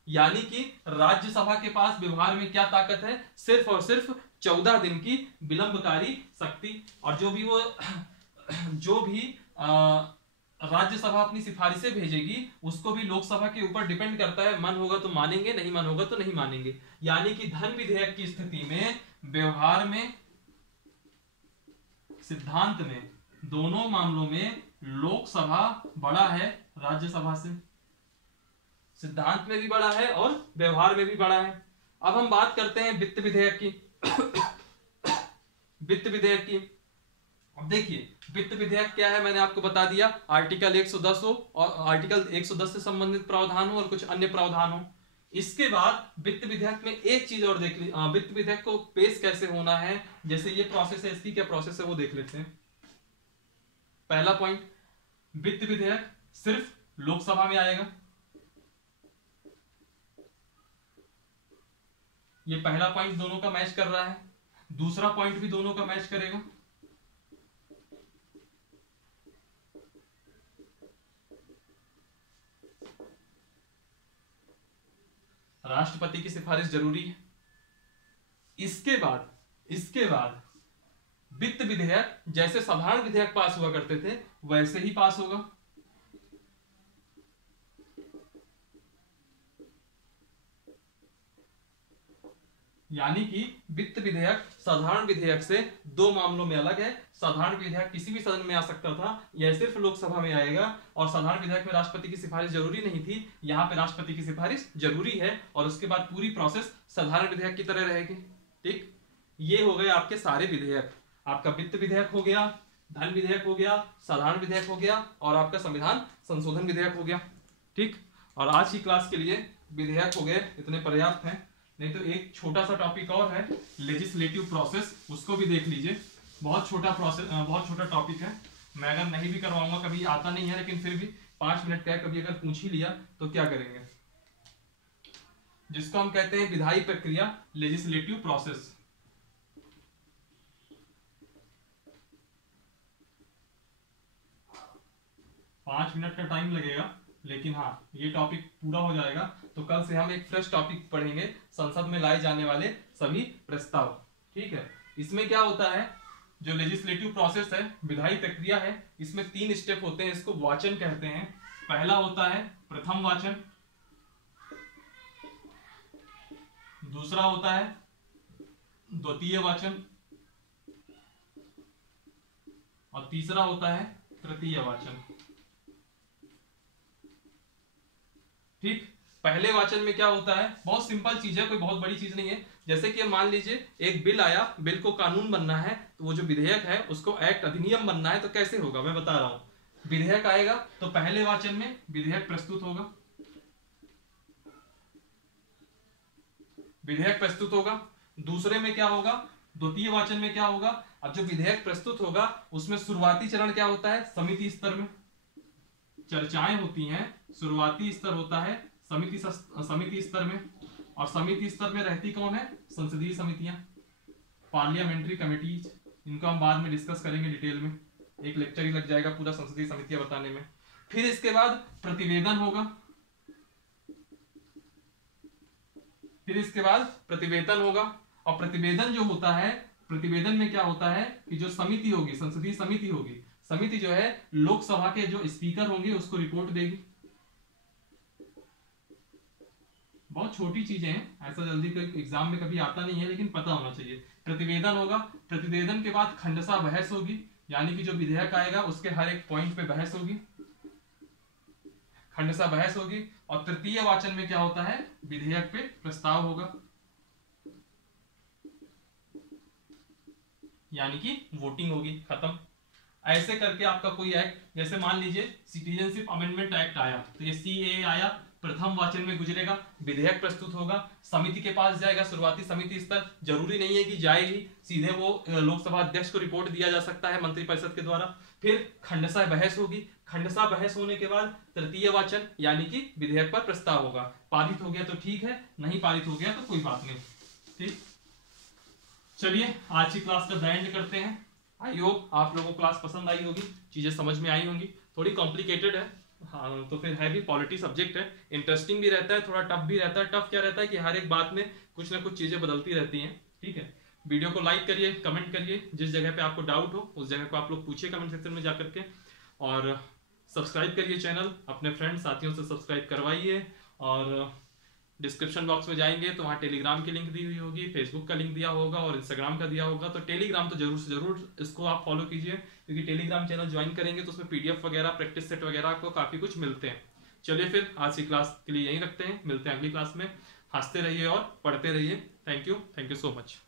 यानी कि राज्यसभा के पास व्यवहार में क्या ताकत है? सिर्फ और सिर्फ 14 दिन की विलंबकारी शक्ति। और जो भी राज्यसभा अपनी सिफारिशें भेजेगी, उसको भी लोकसभा के ऊपर डिपेंड करता है, मन होगा तो मानेंगे, नहीं मन होगा तो नहीं मानेंगे। यानी कि धन विधेयक की स्थिति में, व्यवहार में, सिद्धांत में, दोनों मामलों में लोकसभा बड़ा है राज्यसभा से, सिद्धांत में भी बड़ा है और व्यवहार में भी बड़ा है। अब हम बात करते हैं वित्त विधेयक की। वित्त विधेयक की, अब देखिए वित्त विधेयक क्या है, मैंने आपको बता दिया, आर्टिकल 110 हो और आर्टिकल 110 से संबंधित प्रावधान हो और कुछ अन्य प्रावधान हो। इसके बाद वित्त विधेयक में एक चीज और देख ली, वित्त विधेयक को पेश कैसे होना है, जैसे ये प्रोसेस है, इसकी क्या प्रोसेस है वो देख लेते हैं। पहला पॉइंट, वित्त विधेयक सिर्फ लोकसभा में आएगा, ये पहला पॉइंट दोनों का मैच कर रहा है। दूसरा पॉइंट भी दोनों का मैच करेगा। राष्ट्रपति की सिफारिश जरूरी है। इसके बाद वित्त विधेयक जैसे साधारण विधेयक पास हुआ करते थे वैसे ही पास होगा। यानी कि वित्त विधेयक साधारण विधेयक से दो मामलों में अलग है। साधारण विधेयक किसी भी सदन में आ सकता था, यह सिर्फ लोकसभा में आएगा, और साधारण विधेयक में राष्ट्रपति की सिफारिश जरूरी नहीं थी, यहाँ पे राष्ट्रपति की सिफारिश जरूरी है, और उसके बाद पूरी प्रोसेस साधारण विधेयक की तरह रहेगी। ठीक, ये हो गए आपके सारे विधेयक। आपका वित्त विधेयक हो गया, धन विधेयक हो गया, साधारण विधेयक हो गया, और आपका संविधान संशोधन विधेयक हो गया। ठीक, और आज की क्लास के लिए विधेयक हो गए, इतने पर्याप्त हैं। नहीं तो एक छोटा सा टॉपिक और है, लेजिस्लेटिव प्रोसेस, उसको भी देख लीजिए। बहुत छोटा प्रोसेस, बहुत छोटा टॉपिक है। मैं अगर नहीं भी करवाऊंगा, कभी आता नहीं है, लेकिन फिर भी 5 मिनट का है, कभी अगर पूछ ही लिया तो क्या करेंगे, जिसको हम कहते हैं विधायी प्रक्रिया, लेजिस्लेटिव प्रोसेस। पांच मिनट का टाइम लगेगा, लेकिन हाँ ये टॉपिक पूरा हो जाएगा तो कल से हम एक फ्रेश टॉपिक पढ़ेंगे, संसद में लाए जाने वाले सभी प्रस्ताव। ठीक है, इसमें क्या होता है, जो लेजिस्लेटिव प्रोसेस है, विधायी प्रक्रिया है, इसमें 3 स्टेप होते हैं, इसको वाचन कहते हैं। पहला होता है प्रथम वाचन, दूसरा होता है द्वितीय वाचन, और तीसरा होता है तृतीय वाचन। ठीक, पहले वाचन में क्या होता है, बहुत सिंपल चीज है, कोई बहुत बड़ी चीज नहीं है। जैसे कि मान लीजिए एक बिल आया, बिल को कानून बनना है, तो वो जो विधेयक है उसको एक्ट, अधिनियम बनना है, तो कैसे होगा मैं बता रहा हूं। विधेयक आएगा तो पहले वाचन में विधेयक प्रस्तुत होगा, विधेयक प्रस्तुत होगा। दूसरे में क्या होगा, द्वितीय वाचन में क्या होगा, अब जो विधेयक प्रस्तुत होगा उसमें शुरुआती चरण क्या होता है, समिति स्तर में चर्चाएं होती हैं, शुरुआती स्तर होता है समिति स्तर में, और समिति स्तर में रहती कौन है, संसदीय समितियां, पार्लियामेंट्री कमेटीज। इनको हम बाद में डिस्कस करेंगे डिटेल में, एक लेक्चर ही लग जाएगा पूरा संसदीय समितियां बताने में। फिर इसके बाद प्रतिवेदन होगा, फिर इसके बाद प्रतिवेदन होगा, और प्रतिवेदन जो होता है, प्रतिवेदन में क्या होता है कि जो समिति होगी, संसदीय समिति होगी, समिति जो है लोकसभा के जो स्पीकर होंगे उसको रिपोर्ट देगी। बहुत छोटी चीजें हैं, ऐसा जल्दी कोई एग्जाम में कभी आता नहीं है, लेकिन पता होना चाहिए। प्रतिवेदन होगा, प्रतिवेदन के बाद खंडसा बहस होगी, यानी कि जो विधेयक आएगा उसके हर एक पॉइंट पे बहस होगी, खंडसा बहस होगी। और तृतीय वाचन में क्या होता है, विधेयक पे प्रस्ताव होगा, यानी कि वोटिंग होगी, खत्म। ऐसे करके आपका कोई एक्ट, जैसे मान लीजिए सिटीजनशिप अमेंडमेंट एक्ट आया, तो ये सीएए आया, प्रथम वाचन में गुजरेगा, विधेयक प्रस्तुत होगा, समिति के पास जाएगा, शुरुआती समिति स्तर, जरूरी नहीं है कि जाए ही, सीधे वो लोकसभा अध्यक्ष को रिपोर्ट दिया जा सकता है मंत्रिपरिषद के द्वारा। फिर खंडसा बहस होगी, खंडसा बहस होने के बाद तृतीय वाचन, यानी कि विधेयक पर प्रस्ताव होगा। पारित हो गया तो ठीक है, नहीं पारित हो गया तो कोई बात नहीं। ठीक, चलिए आज की क्लास का एंड करते हैं। आई होप आप लोगों को क्लास पसंद आई होगी, चीजें समझ में आई होंगी। थोड़ी कॉम्प्लिकेटेड है, हाँ तो फिर है भी, पॉलिटी सब्जेक्ट है, इंटरेस्टिंग भी रहता है, थोड़ा टफ भी रहता है। टफ क्या रहता है कि हर एक बात में कुछ ना कुछ चीजें बदलती रहती हैं। ठीक है, वीडियो को लाइक करिए, कमेंट करिए, जिस जगह पे आपको डाउट हो उस जगह को आप लोग पूछिए कमेंट सेक्शन में जाकर के, और सब्सक्राइब करिए चैनल, अपने फ्रेंड साथियों से सब्सक्राइब करवाइए। और डिस्क्रिप्शन बॉक्स में जाएंगे तो वहाँ टेलीग्राम की लिंक दी हुई होगी, फेसबुक का लिंक दिया होगा और इंस्टाग्राम का दिया होगा। तो टेलीग्राम तो जरूर से जरूर इसको आप फॉलो कीजिए, क्योंकि टेलीग्राम चैनल ज्वाइन करेंगे तो उसमें पीडीएफ वगैरह, प्रैक्टिस सेट वगैरह आपको काफ़ी कुछ मिलते हैं। चलिए फिर आज की क्लास के लिए यहीं रखते हैं, मिलते हैं अगली क्लास में। हंसते रहिए और पढ़ते रहिए। Thank you so much.